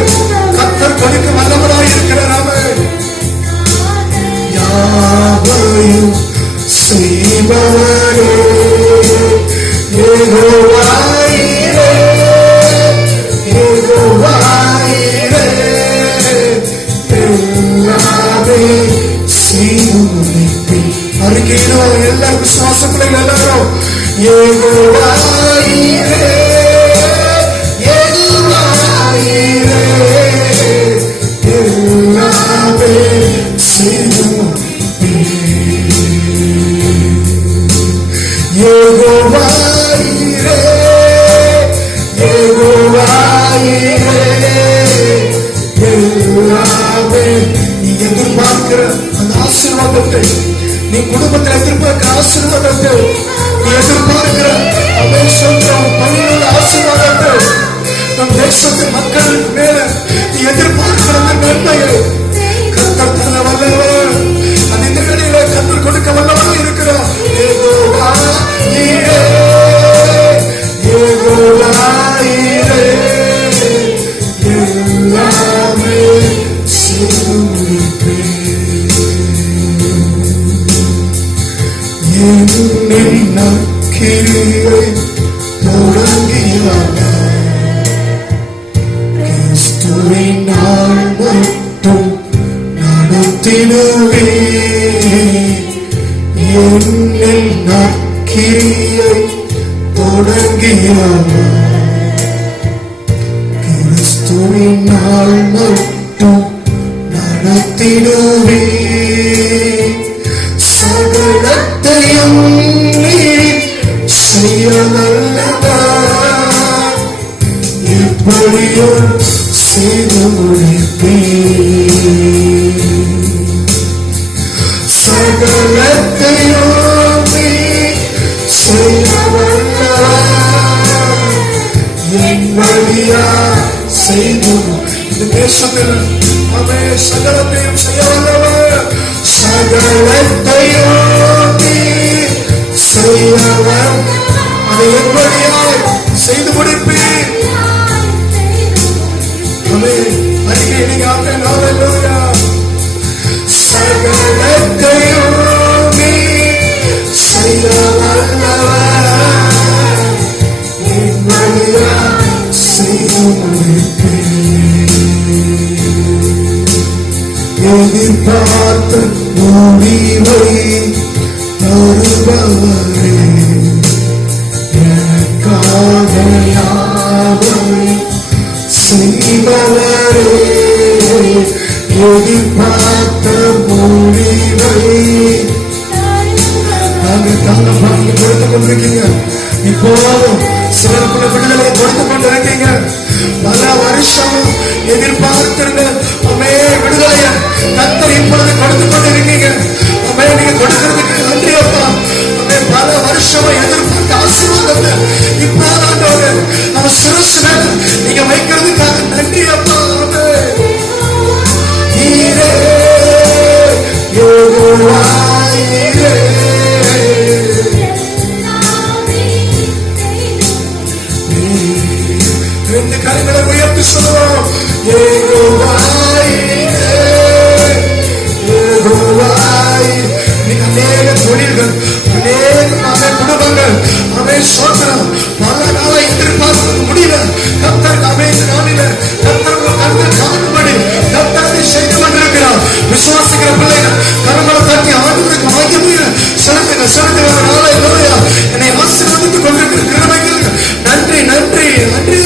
கர்த்தர் கொடுக்க வல்லவராய் இருக்கிறார். அவர் யாவையும் செய்பவரே, யெகோவாயிரே, யெகோவாயிரே, எல்லாமே செய்து முடிப்பேன். அறிக்கையிலும் எல்லா விசுவாச பிள்ளைகள் எல்லாரும் யெகோவாயிரே, யெகோவாயிரே, எல்லாமே செய்து முடிப்பேன். யெகோவாயிரே, யெகோவாயிரே, எல்லாமே. நீ எதிர்பார்க்கிற அந்த ஆசீர்வாதத்தை, நீ குடும்பத்தில் எதிர்பார்க்கிற ஆசீர்வாதத்தை, நீ எதிர்பார்க்கிற பணியோட ஆசீர்வாதத்தை, நம் தேசத்தின் மக்கள் மேல நீ எதிர்பார்க்கிற நன்மையை கர்த்தர் தர வல்லவர். அது இந்த கடையில கர்த்தர் கொடுக்க வல்லவராக இருக்கிறார். யெகோவாயிரே, யெகோவாயிரே, நடத்திடுவே என்னில் நற்கிரியை தொடங்கியவர் கிறிஸ்துவினால் மட்டும் நடத்திடுவே சகலத்தையும் செய்ய வல்லவர் எப்படியோ செய்து முடிப்பேன் சகலத்தையும் செய்ய வல்லவர் என் வழியா செய்து இந்த தேசத்தில் அவை சகலத்தையும் செய்ய வல்லவர் சகலத்தையும் செய்ய அதை என் வழியாய் செய்து முடிப்பேன். அறிக்கை நீங்க ஹல்லேலூயா. சகலத்தையும் செய்ய வல்லவர் என் வழியாய் செய்து முடிப்பேன். எதிர்பார்த்த முடிவை தருபவரே எனக்காக யாவை செய்பவரே எதிர்பார்த்த முடிவை தாங்க பாருங்க கொடுத்து கொண்டிருக்கீங்க. இப்போதும் சிலருக்குள்ள விடுதலை கொடுத்து கொண்டிருக்கீங்க. பல வருஷம் எதிர்பார்த்திருந்த விடுதலைய கர்த்தர் இப்பொழுது கொடுத்து கொண்டிருக்கீங்க. நீங்க கொடுக்கிறதுக்கு நன்றி அப்பா. பல வருஷமா எதிர்பார்த்த ஆசீர்வாதத்தை இப்போது நம்ம சிறுசுல நீங்க வைக்கிறதுக்காக நன்றி அப்பா. ரெண்டு கரங்களை உயர்த்தி சொல்லுவோம். அநேக தொழில்கள் அநேக குடும்பங்கள் அவை சோதனம் பல நாளை எதிர்பார்க்க முடியல. கர்த்தர் அமைந்த நாளில கர்த்தர் காணும்படி கர்த்தர் செய்து கொண்டிருக்கிறார். விசுவாசிக்கிற பிள்ளைகள் கரங்களை தட்டி ஆண்டுகளுக்கு வாங்கி செலுத்துங்க செலுத்துகிற நாளை லோயா என்னை ஆசீர்வதித்துக் கொண்டிருக்கிற கிருபைகளுக்கு நன்றி நன்றி நன்றி.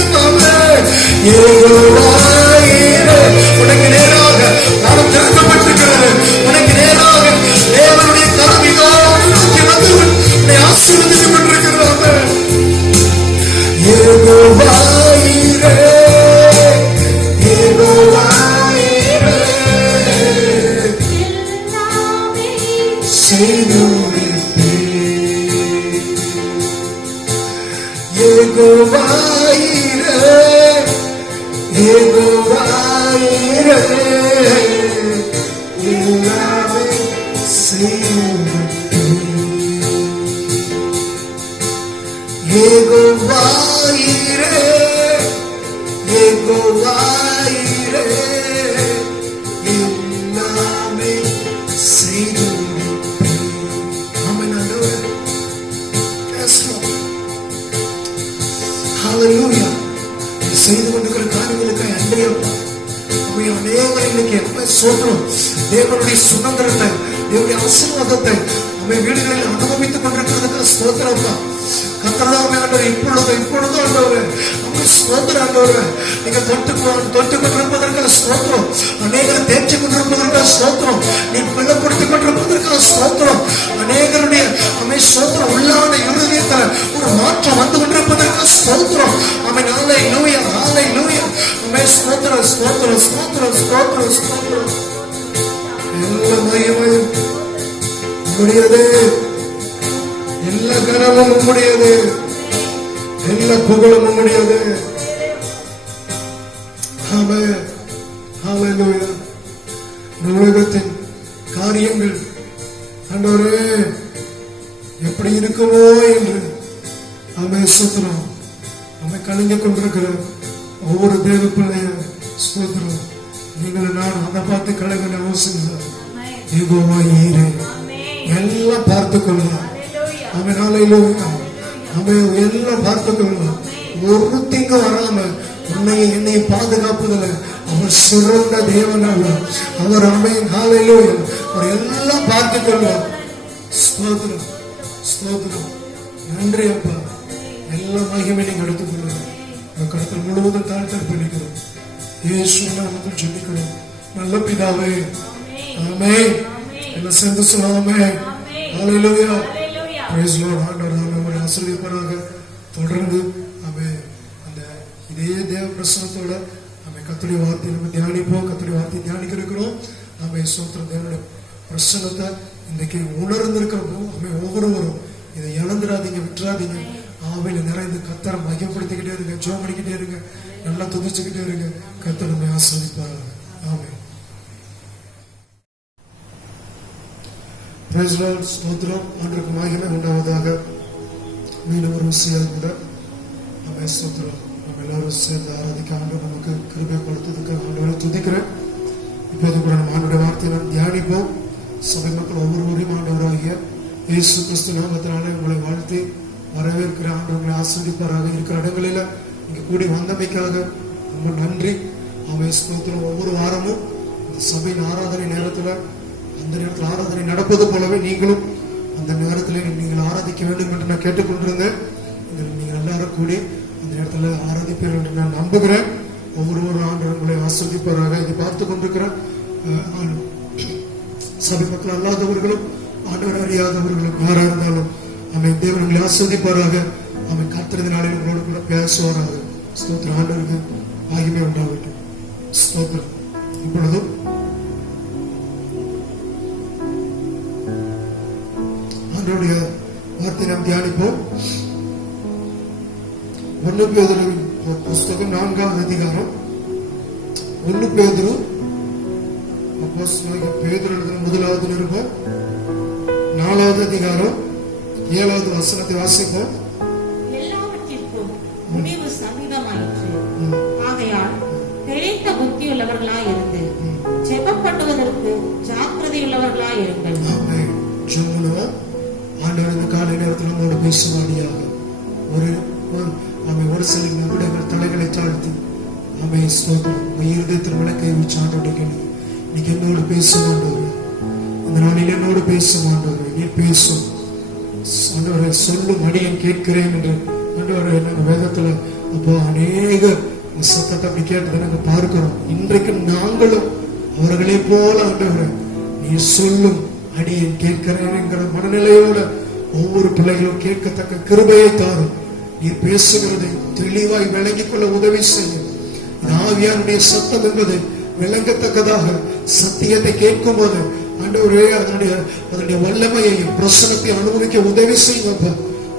உனக்கு நேராக நானும் திறக்கப்பட்டிருக்கிறது. உனக்கு நேராக தேவனுடைய கரமிதோ நோக்கி வந்து உன்னை ஆசீர்வதித்துக் கொண்டிருக்கிறது. செய்து கொண்டிருக்கிற காரியங்களுக்கு அன்றையப்பா அநேகர் இன்னைக்கு சோதனம் தேவனுடைய சுதந்திரத்தை தேவனுடைய ஆசீர்வாதத்தை நம்ம வீடுகளில் அனுபவித்துக் கொண்டிருக்கிறதுக்கு ஸ்தோத்திரப்பா. கர்த்தராகிய ஆண்டவரே இப்பொழுது ஆண்டவரே நம்ம ஸ்தோத்திரம் ஆண்டவரே நீங்க தொட்டு கொண்டிருப்பதற்காக ஸ்தோத்திரம். அநேகரை தேர்ச்சி கொண்டிருப்பதற்காக ஸ்தோத்திரம். நீ பிள்ளப்படுத்திக் கொண்டிருப்பதற்காக ஸ்தோத்திரம். அநேகருடைய அமை ஸ்தோத்திரம் உள்ளான இருதயத்துல ஒரு மாற்றம் வந்து கொண்டிருப்பதற்காக ஸ்தோத்திரம். அவன் ஹல்லேலூயா ஹல்லேலூயா அமை ஸ்தோத்திரம் ஸ்தோத்திரம் ஸ்தோத்திரம் ஸ்தோத்திரம் ஸ்தோத்திரம். எல்லா மகிமையும் உம்முடையது, எல்லா கனமும் உம்முடையது, எல்லா புகழும் உம்முடையது. ஆமென் ஹல்லேலூயா. இந்த உலகத்தின் காரியங்கள் ஆண்டவரே எப்படி இருக்குமோ என்று ஆமென் ஸ்தோத்திரம். நம்மை கலங்கிக் கொண்டிருக்கிற ஒவ்வொரு தேவ பிள்ளைய ஸ்தோத்திரம். நீங்கள் நான் அதை பார்த்து கலங்கின அவசியம் இல்லை. யெகோவா ஈரே எல்லாம் பார்த்துக் கொள்ளலாம். ஆமென் ஹல்லேலூயா. ஆமென் எல்லாம் பார்த்துக் கொள்ளலாம். ஒரு தீங்கு வராம உன்னையும் என்னையும் பாதுகாப்பதில் அவர் சிறந்த தேவன் அல்ல. அவர் அம்மையின் ஹல்லேலூயா அவர் எல்லாம் பார்த்துக் கொள்வார். ஸ்தோத்திரம் ஸ்தோத்திரம். நன்றி அப்பா. எல்லா மகிமை நீங்க எடுத்துக் கொள்ளுங்க. கருத்தில் முழுவதும் தாழ்த்தல் பண்ணிக்கிறோம். இயேசுவின் நாமத்தில் ஜெபிக்கிறோம் நல்ல பிதாவே. ஆமென். என்ன சேர்ந்து சொல்லாமே ஹல்லேலூயா. Price Lord. ஆண்டவர் நம்மை ஆசீர்வதிப்பாராக. தொடர்ந்து அந்த இதே தேவ பிரசன்னத்தோட கர்த்தருடைய வார்த்தையை நம்ம தியானிப்போம். கர்த்தருடைய வார்த்தையை தியானிக்க இருக்கிறோம். ஸ்தோத்திரம். தேவனுடைய பிரசன்னத்தை இன்றைக்கு உணர்ந்திருக்கிறப்போ ஒவ்வொருவரும் இதை இழந்துடாதீங்க, விட்டுறாதீங்க. ஆவியில நிறைந்து கர்த்தரை மையப்படுத்திக்கிட்டே இருங்க, ஜெபம் பண்ணிக்கிட்டே இருங்க, நல்லா துதிச்சுக்கிட்டே இருங்க. கர்த்தர் நம்மை ஆசீர்வதிப்பாராக. ஆமென். Praise Lord. ஸ்தோத்திரம். ஆண்டவருக்கு மகிமை உண்டாவதாக. மீண்டும் ஒரு விஷயம் கூட ஸ்தோத்திரம். நம்ம எல்லாரும் சேர்ந்து ஆராதிக்க ஆண்டவர் நமக்கு கிருபை கொடுத்ததுக்கு ஆண்டவரை துதிக்கிறேன். இப்போது கூட நம்ம ஆண்டவருடைய வார்த்தையை தியானிப்போம். சபை மக்கள் ஒவ்வொருவரையும் ஆண்டவராகிய இயேசு கிறிஸ்து நாமத்தினாலே உங்களை வாழ்த்தி வரவேற்கிற ஆண்டவர்களை ஆசீர்வதிப்பாராக. இருக்கிற இடங்களில் இங்க கூடி வந்தமைக்காக ரொம்ப நன்றி. ஸ்தோத்திரம். ஒவ்வொரு வாரமும் இந்த சபையின் ஆராதனை நேரத்தில் அந்த நேரத்தில் ஆராதனை நடப்பது போலவே நீங்களும் அந்த நேரத்தில் நீங்கள் ஆராதிக்க வேண்டும் என்று நான் கேட்டுக்கொண்டிருந்தேன். நீங்கள் எல்லாரும் கூடி அந்த நேரத்தில் ஆராதிப்பீர்கள் என்று நான் நம்புகிறேன். ஒவ்வொரு ஆண்டவர் உங்களை ஆசீர்வதிப்பாராக. இதை பார்த்து கொண்டிருக்கிற சபை மக்கள் அல்லாதவர்களும் ஆண்டவர் அறியாதவர்களும் யாரா இருந்தாலும் தேவன் உங்களை ஆசீர்வதிப்பாராக. கர்த்தரது நாளில் உங்களோடு கூட பேசுவாராக. ஸ்தோத்திரம். ஆண்டவருக்கு மகிமை உண்டாகட்டும். ஸ்தோத்திரம். இப்பொழுதும் ஆண்டவருடைய வார்த்தை நாம் தியானிப்போம். 1 பேதுரு புஸ்தகம் 4ஆம் அதிகாரம். 1 பேதுரு பேதுரு எழுதின முதலாவது நிருபம் 4ஆவது அதிகாரம் 7வது வசனத்தை வாசிப்போம். எல்லாவற்றிற்கும் முடிவு சமீபமாயிற்று. ஆகையால் தெளிந்த புத்தியுள்ளவர்களாய் இருந்து ஜெபம் பண்ணுவதற்கு ஜாக்கிரதையுள்ளவர்களாய் இருங்கள். ஆண்டவர் இந்த காலை நேரத்தில் நம்மோடு பேசுவாடியாக. ஒரு சில நிமிடங்கள் தலைகளை தாழ்த்தி இருதயத்தில் விளக்கை வச்சு ஆண்டோட இன்னைக்கு என்னோடு பேச மாட்டவர். இந்த நாளில் என்னோடு பேச மாட்டவர். நீ பேசும் ஆண்டவரை சொல்லும் அடியேன் கேட்கிறேன் என்று ஆண்டவரை நாங்கள் வேதத்துல அப்போ அநேக சத்தத்தை அப்படி கேட்டதை நாங்கள் பார்க்கிறோம். இன்றைக்கு நாங்களும் அவர்களே போல ஆண்டவரை நீ சொல்லும் அடியேன் கேட்கிறேன் என்கிற மனநிலையோட ஒவ்வொரு பிள்ளைகளும் கேட்கத்தக்க கிருபையை தாரும். நீ பேசுகிறதை தெளிவாய் விளங்கிக் கொள்ள உதவி செய்யும். ஆவியானுடைய சத்தம் என்பது விளங்கத்தக்கதாக சத்தியத்தை கேட்கும் போது ஆண்டவரே அதனுடைய வல்லமையையும் பிரசனத்தை அனுபவிக்க உதவி செய்யும்.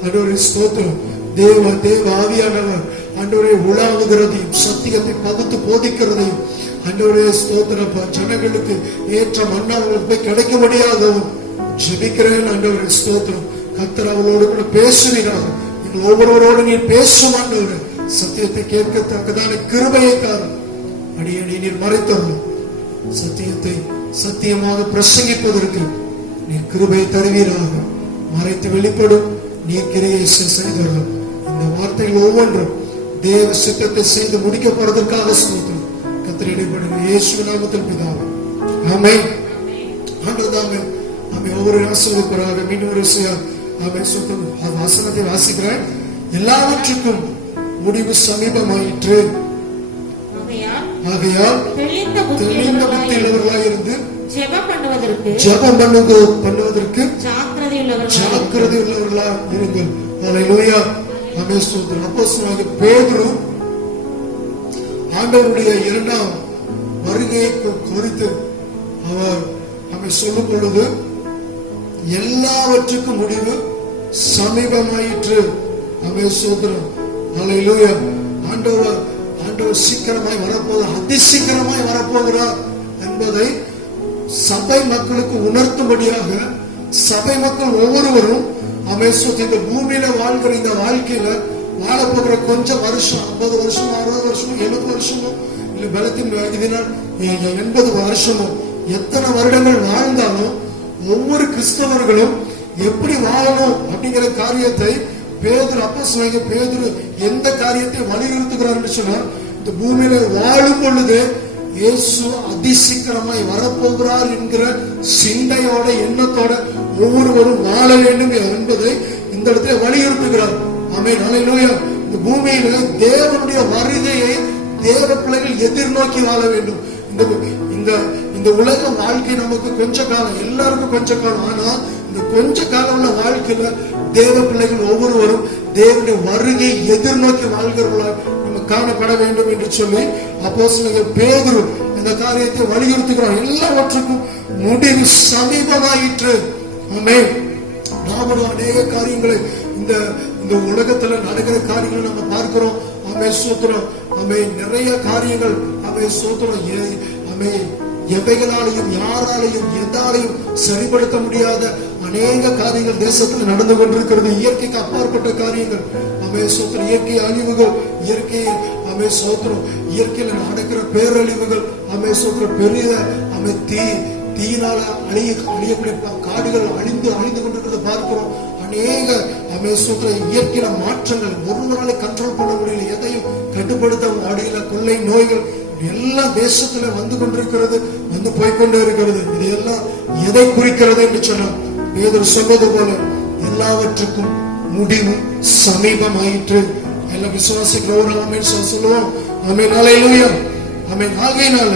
ஆண்டவரே ஸ்தோத்திரம். தேவ ஆவியானவர் ஆண்டவரே உலாவுகிறதையும் சத்தியத்தை பகுத்து போதிக்கிறதையும் ஆண்டவரே ஸ்தோத்திரப்பா ஜனங்களுக்கு ஏற்ற மன்னாவுக்கு போய் கிடைக்கும்படியாகவும் ஜெபிக்கிறேன். ஆண்டவரே ஸ்தோத்திரம். கர்த்தர் அவளோடு கூட பேசுகிறார். நீங்கள் ஒவ்வொருவரோடு நீ பேசும் ஆண்டவரே சத்தியத்தை கேட்கத்தக்கதான கிருபையை தாரும். அடியேனை நீர் மறைத்தரணும். சத்தியத்தை சத்தியமாக பிரசங்கிப்பதற்கு நீர் கிருபையை தருவீராக. மறைத்து வெளிப்படும் நீர் கிரியை செய்தவர்கள். இந்த வார்த்தைகள் ஒவ்வொன்றும் தேவ சித்தத்தை செய்து முடிக்கப்படுவதற்காக ஸ்தோத்திரம். கர்த்தர் இடைப்படுகிற இயேசு நாமத்தில் பிதாவே ஆமென். ஆண்டவரே ஆமென். ஒவ்வொரு ஆசீர்வதிப்பாராக. மீண்டும் ஒரு வசனத்தை வாசிக்கிறேன். எல்லாவற்றுக்கும் முடிவு சமீபமாயிற்று. ஆகையால் தெளிந்த புத்தியுள்ளவர்களாய் இருந்து ஜெபம் பண்ணுவதற்கு ஜாக்கிரதை உள்ளவர்களாய் இருங்கள். ஹல்லேலூயா. ஆமென். ஸ்தோத்திரம். அப்போஸ்தலனாகிய பேதுரு ஆண்டவருடைய 2ஆம் வருகையை குறித்து அவர் சொல்லும் பொழுது எல்லாவற்றுக்கும் முடிவு சமீபமாயிற்று. ஆமென். ஸ்தோத்திரம். ஹல்லேலூயா. ஆண்டவர் சீக்கிரமாய் வரப்போகிறார், அதிசீக்கிரமாய் வரப்போகிறார் என்பதை சபை மக்களுக்கு உணர்த்தும்படியாக சபை மக்கள் ஒவ்வொருவரும் இந்த பூமியில வாழ்கிற இந்த வாழ்க்கையில வாழப்போகிற கொஞ்சம் வருஷம் 50 வருஷம் 60 வருஷம் 70 வருஷமோ இல்ல பலத்தின் இதனால் 80 வருஷமோ எத்தனை வருடங்கள் வாழ்ந்தாலும் ஒவ்வொரு கிறிஸ்தவர்களும் எப்படி வாழணும் அப்படிங்கிற காரியத்தை பேதுரு அப்போஸ்தலனாகிய பேதுரு எந்த காரியத்தை வலியுறுத்துகிறார் சொன்னா, இந்த பூமியில வாழும் பொழுது இயேசு அதிசீக்கிரமாய் வரப்போகிறார் என்கிற சிந்தையோட எண்ணத்தோட ஒவ்வொருவரும் வாழ வேண்டும் என்பதை இந்த இடத்துல வலியுறுத்துகிறார். ஆமென், ஹல்லேலூயா. இந்த பூமியில தேவனுடைய வருகையை தேவ பிள்ளைகள் எதிர்நோக்கி வாழ வேண்டும். இந்த உலக வாழ்க்கை நமக்கு கொஞ்ச காலம், எல்லாருக்கும் கொஞ்ச காலம். ஆனா இந்த கொஞ்ச காலம் உள்ள வாழ்க்கையில தேவ பிள்ளைகள் ஒவ்வொருவரும் தேவனுடைய வருகை எதிர்நோக்கி வாழ்கிறவர்களாக நம்ம காணப்பட வேண்டும் என்று சொல்லி அப்போஸ்தலர் பேதுரு இந்த காரியத்தை வலியுறுத்துகிறார். எல்லாவற்றுக்கும் முடிவு சமீபமாயிற்று. ஆமென். நாம அநேக காரியங்களை இந்த உலகத்துல நடக்கிற காரியங்களை நம்ம பார்க்கிறோம். ஆமென், ஸ்தோத்திரம். ஆமென். நிறைய காரியங்கள் ஆமென், ஸ்தோத்திரம். ஆமென். எவைகளாலையும் யாராலையும் எதாலையும் சரிப்படுத்த முடியாத அநேக காரியங்கள் தேசத்தில் நடந்து கொண்டிருக்கிறது. இயற்கைக்கு அப்பாற்பட்ட காரியங்கள். ஆமென், ஸ்தோத்திரம். இயற்கை அழிவுகள், ஆமென், ஸ்தோத்திரம். இயற்கையில நடக்கிற பேரழிவுகள். ஆமென், ஸ்தோத்திரம். பெரிய ஆமென் தீயினால அழியக்கூடிய காடுகள் அழிந்து கொண்டிருக்கிறத பார்க்கிறோம். அநேக ஆமென், ஸ்தோத்திரம். இயற்கையில மாற்றங்கள் ஒருவரால கண்ட்ரோல் பண்ண முடியல, எதையும் கட்டுப்படுத்த முடியல. கொள்ளை நோய்கள் எல்லாம் தேசத்துல வந்து கொண்டிருக்கிறது, வந்து போய்கொண்டே இருக்கிறது. இது எல்லாம் எதை குறிக்கிறது என்று சொன்னால் பேதுரு சொல்வது போல எல்லாவற்றுக்கும் முடிவு சமீபமாயிற்று. எல்லாம் விசுவாசிக்கிறோம். ஆமென் சொல்லுவோம். ஆமென், ஹல்லேலூயா. ஆமென். ஆகையினால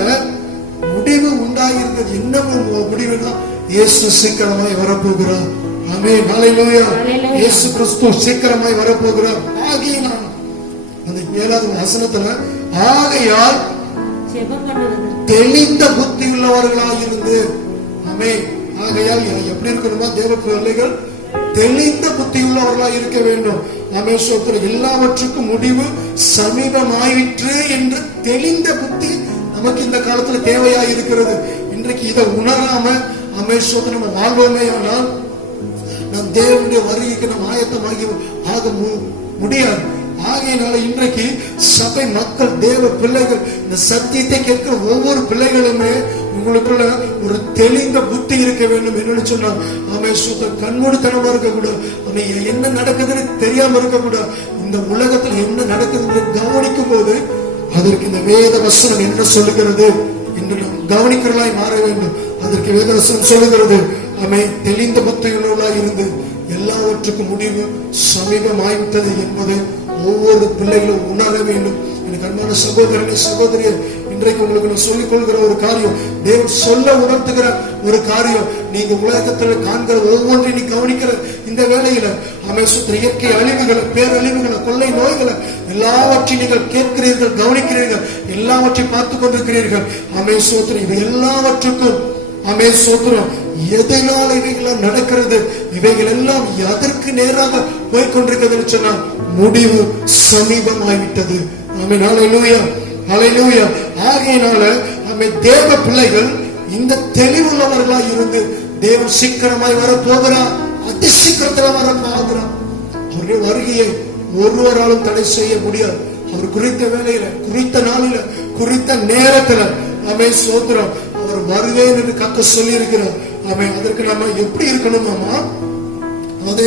முடிவு உண்டாயிருக்கிறது. என்னமும் முடிவுனா இயேசு சீக்கிரமாய் வரப்போகிறார். ஆமென், ஹல்லேலூயா. இயேசு கிறிஸ்து சீக்கிரமாய் வரப்போகிறார். ஆகையினால் அந்த 7வது வசனத்துல ஆகையால் தெளிந்த புத்தி உள்ளவர்களாயிருந்து. ஆமென். ஆகையால் எப்படி இருக்கணுமா? தேவ பிள்ளைகள் தெளிந்த புத்தி உள்ளவர்களாய் இருக்க வேண்டும். ஆமென், ஸ்தோத்திரம். எல்லாவற்றுக்கும் முடிவு சமீபமாயிற்று என்று தெளிந்த புத்தி நமக்கு இந்த காலத்துல தேவையா இருக்கிறது. இன்றைக்கு இதை உணராம ஆமென், ஸ்தோத்திரம், நம்ம வாழ்வோமே ஆனால் நம் தேவனுடைய வருகைக்கு நாம் ஆயத்தமாகி ஆக முடியாது. ஆகையினால இன்றைக்கு சபை மக்கள், தேவ பிள்ளைகள், இந்த சத்தியத்தை கேட்கிற ஒவ்வொரு பிள்ளைகளுமே உங்களுக்குள்ள ஒரு தெளிந்த புத்தி இருக்க வேண்டும். என்னன்னு சொன்னா ஆமென், ஸ்தோத்திரம், கண்மூடித்தனமா இருக்கக்கூடாது. ஆமென், என்ன நடக்குதுன்னு தெரியாம இருக்கக்கூடாது. இந்த உலகத்துல என்ன நடக்குதுன்னு கவனிக்கும் போது அதற்கு இந்த வேத வசனம் என்ன சொல்லுகிறது என்று நாம் கவனிக்கிறவர்களாய் மாற வேண்டும். அதற்கு வேத வசனம் சொல்லுகிறது ஆமென், தெளிந்த புத்தியுள்ளவர்களாய் இருந்து எல்லாவற்றுக்கும் முடிவு சமீபமாய்விட்டது என்பதை ஒவ்வொரு பிள்ளைகளும் உணர வேண்டும். எனக்கு அன்பான சகோதரனே, சகோதரியே, இன்றைக்கு உங்களுக்கு நான் சொல்லிக் கொள்கிற ஒரு காரியம், தேவன் சொல்ல உணர்த்துகிற ஒரு காரியம், நீங்க உலகத்தில் காண்கிற ஒவ்வொன்றையும் நீ கவனிக்கிற இந்த வேளையில ஆமென், இயற்கை அழிவுகளை, பேரழிவுகளை, கொள்ளை நோய்களை எல்லாவற்றையும் நீங்கள் கேட்கிறீர்கள், கவனிக்கிறீர்கள், எல்லாவற்றையும் பார்த்து கொண்டிருக்கிறீர்கள். ஆமென், ஸ்தோத்திரம். இவை எல்லாவற்றுக்கும் ஆமென், ஸ்தோத்திரம், எதனால இவைகள் நடக்கிறது, இவைகள் எல்லாம் எதற்கு நேராக போய்கொண்டிருக்கிறது சொன்னால் முடிவு சமீபமாய்விட்டது. ஆமென், ஹல்லேலூயா, ஹல்லேலூயா. ஆகையினால ஆமென், தேவ பிள்ளைகள் இந்த தெளிவுள்ளவர்களாய் இருந்து தேவன் சீக்கிரமாய் வரப்போகிறார், அதிசீக்கிரத்தில் வரப்போகிறார். அவருடைய வருகையை ஒருவராலும் தடை செய்ய முடியாது. அவர் குறித்த வேளையில, குறித்த நாளில, குறித்த நேரத்துல ஆமென், ஸ்தோத்திரம், அவர் வருவேன் என்று கர்த்தர் சொல்லி இருக்கிறார். ஆமென். அதற்கு நாம எப்படி இருக்கணுமாமா? அது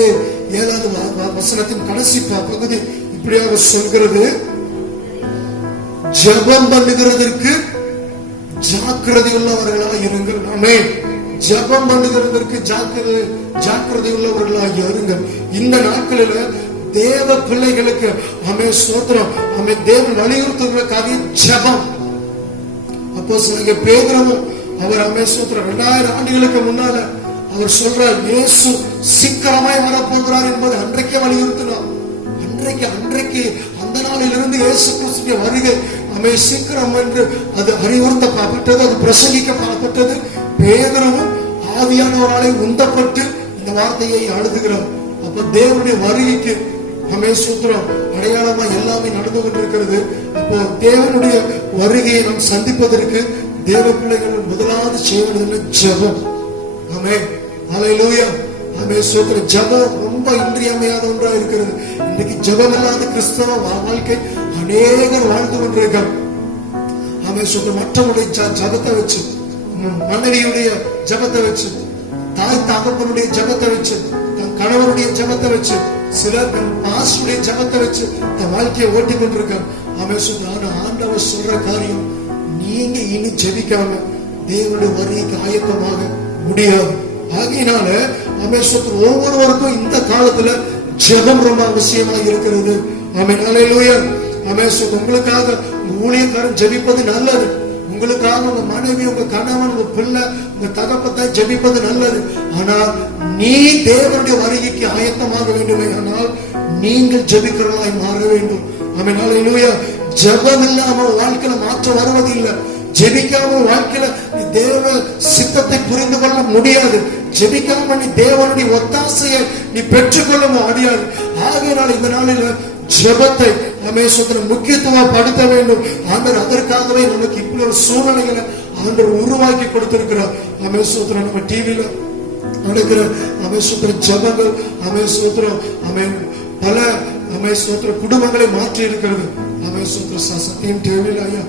7வது வசனத்தின் கடைசி பகுதி இப்படியாக சொல்கிறது, ஜெபம் பண்ணுகிறதற்கு ஜாக்கிரதை உள்ளவர்களாக இருங்கள். ஆமென். ஜெபம் பண்ணுகிறதற்கு ஜாக்கிரதை உள்ளவர்களாக இருங்கள். இந்த நாட்களில் தேவ பிள்ளைகளுக்கு ஆமென், ஸ்தோத்திரம், ஆமென், தேவன் வலியுறுத்துகிற காரியம் ஜெபம். அப்போஸ்தலனாகிய பேதுருவும் அவர் ஆமென், ஸ்தோத்திரம், 2000 ஆண்டுகளுக்கு முன்னால அவர் சொல்றார், இயேசு சீக்கிரமாய் வரப்போகிறார் என்பதை அன்றைக்கே வலியுறுத்தினார். அன்றைக்கு அந்த நாளிலிருந்து இயேசு கிறிஸ்துவின் வருகை ஆமென் சீக்கிரம் என்று அது அறிவுறுத்தப்பட்டது, அது பிரசங்கிக்கப்பட்டது. பேதுருவும் ஆவியானவராலே உந்தப்பட்டு இந்த வார்த்தையை எழுதுகிறார். அப்ப தேவனுடைய வருகைக்கு ஆமென், ஸ்தோத்திரம், அடையாளமா எல்லாமே நடந்து கொண்டிருக்கிறது. அப்போ தேவனுடைய வருகையை நாம் சந்திப்பதற்கு தேவ பிள்ளைகள் முதலாவது செய்ய வேண்டியது ஜெபம். ஆமென், ஹல்லேலூயா. ஆமென், ஸ்தோத்திரம். ஜெபம் ரொம்ப இன்றியமையாத ஒன்றா இருக்கிறது. இன்னைக்கு ஜெபம் இல்லாத கிறிஸ்தவ வாழ்க்கை அநேகர் வாழ்ந்து கொண்டிருக்காங்க. ஆமென், ஸ்தோத்திரம். மற்றவருடைய ஜெபத்தை வச்சு, மனைவியுடைய ஜெபத்தை வச்சு, தாய் தகப்பனுடைய ஜெபத்தை வச்சு, தன் கணவனுடைய ஜெபத்தை வச்சு, சிலர் தன் பாஸ்டருடைய ஜெபத்தை வச்சு தன் வாழ்க்கையை ஓட்டி கொண்டிருக்காங்க. ஆமென். ஆண்டவர் சொல்ற காரியம், நீங்க இனி ஜெபிக்காம தேவனுடைய வருகைக்கு ஆயத்தமாக முடியாது. ஆகையினால ஆமென், ஒவ்வொருவருக்கும் இந்த காலத்துல ஜெபம் ரொம்ப அவசியமா இருக்கிறது. ஆமென். ஹல்லேலூயா. ஆமென். உங்களுக்காக ஊழியக்காரன் ஜெபிப்பது நல்லது. உங்களுக்காக உங்க மனைவி, உங்க கணவன், உங்க பிள்ளை, உங்க தகப்பத்தை ஜெபிப்பது நல்லது. ஆனால் நீ தேவனுடைய வருகைக்கு ஆயத்தமாக வேண்டுமே ஆனால் நீங்கள் ஜெபிக்கிறவர்களாய் மாற வேண்டும். ஆமென். ஹல்லேலூயா. ஜெபம் இல்லாம வாழ்க்கையில மாற்றம் வருவதில்லை. ஜெபிக்காம வாழ்க்கையில தேவ சித்தத்தை புரிந்து கொள்ள முடியாது. ஜெபிக்காம நீ தேவனுடைய ஒத்தாசையை நீ பெற்றுக்கொள்ள முடியாது. ஆகையினால் இந்த நாளில் ஜெபத்தை ஆமென் முக்கியத்துவப்படுத்த வேண்டும். ஆண்டவர் அதற்காகவே நமக்கு இப்படி ஒரு சூழ்நிலைகளை ஆண்டவர் உருவாக்கி கொடுத்திருக்கிறார். ஆமென். நம்ம டிவியில நடக்கிற ஆமென் ஜெபங்கள் ஆமென் ஆமென் பல ஆமென் குடும்பங்களை மாற்றி இருக்கிறது. ஆமென். சத்தியம் டிவியில ஐயா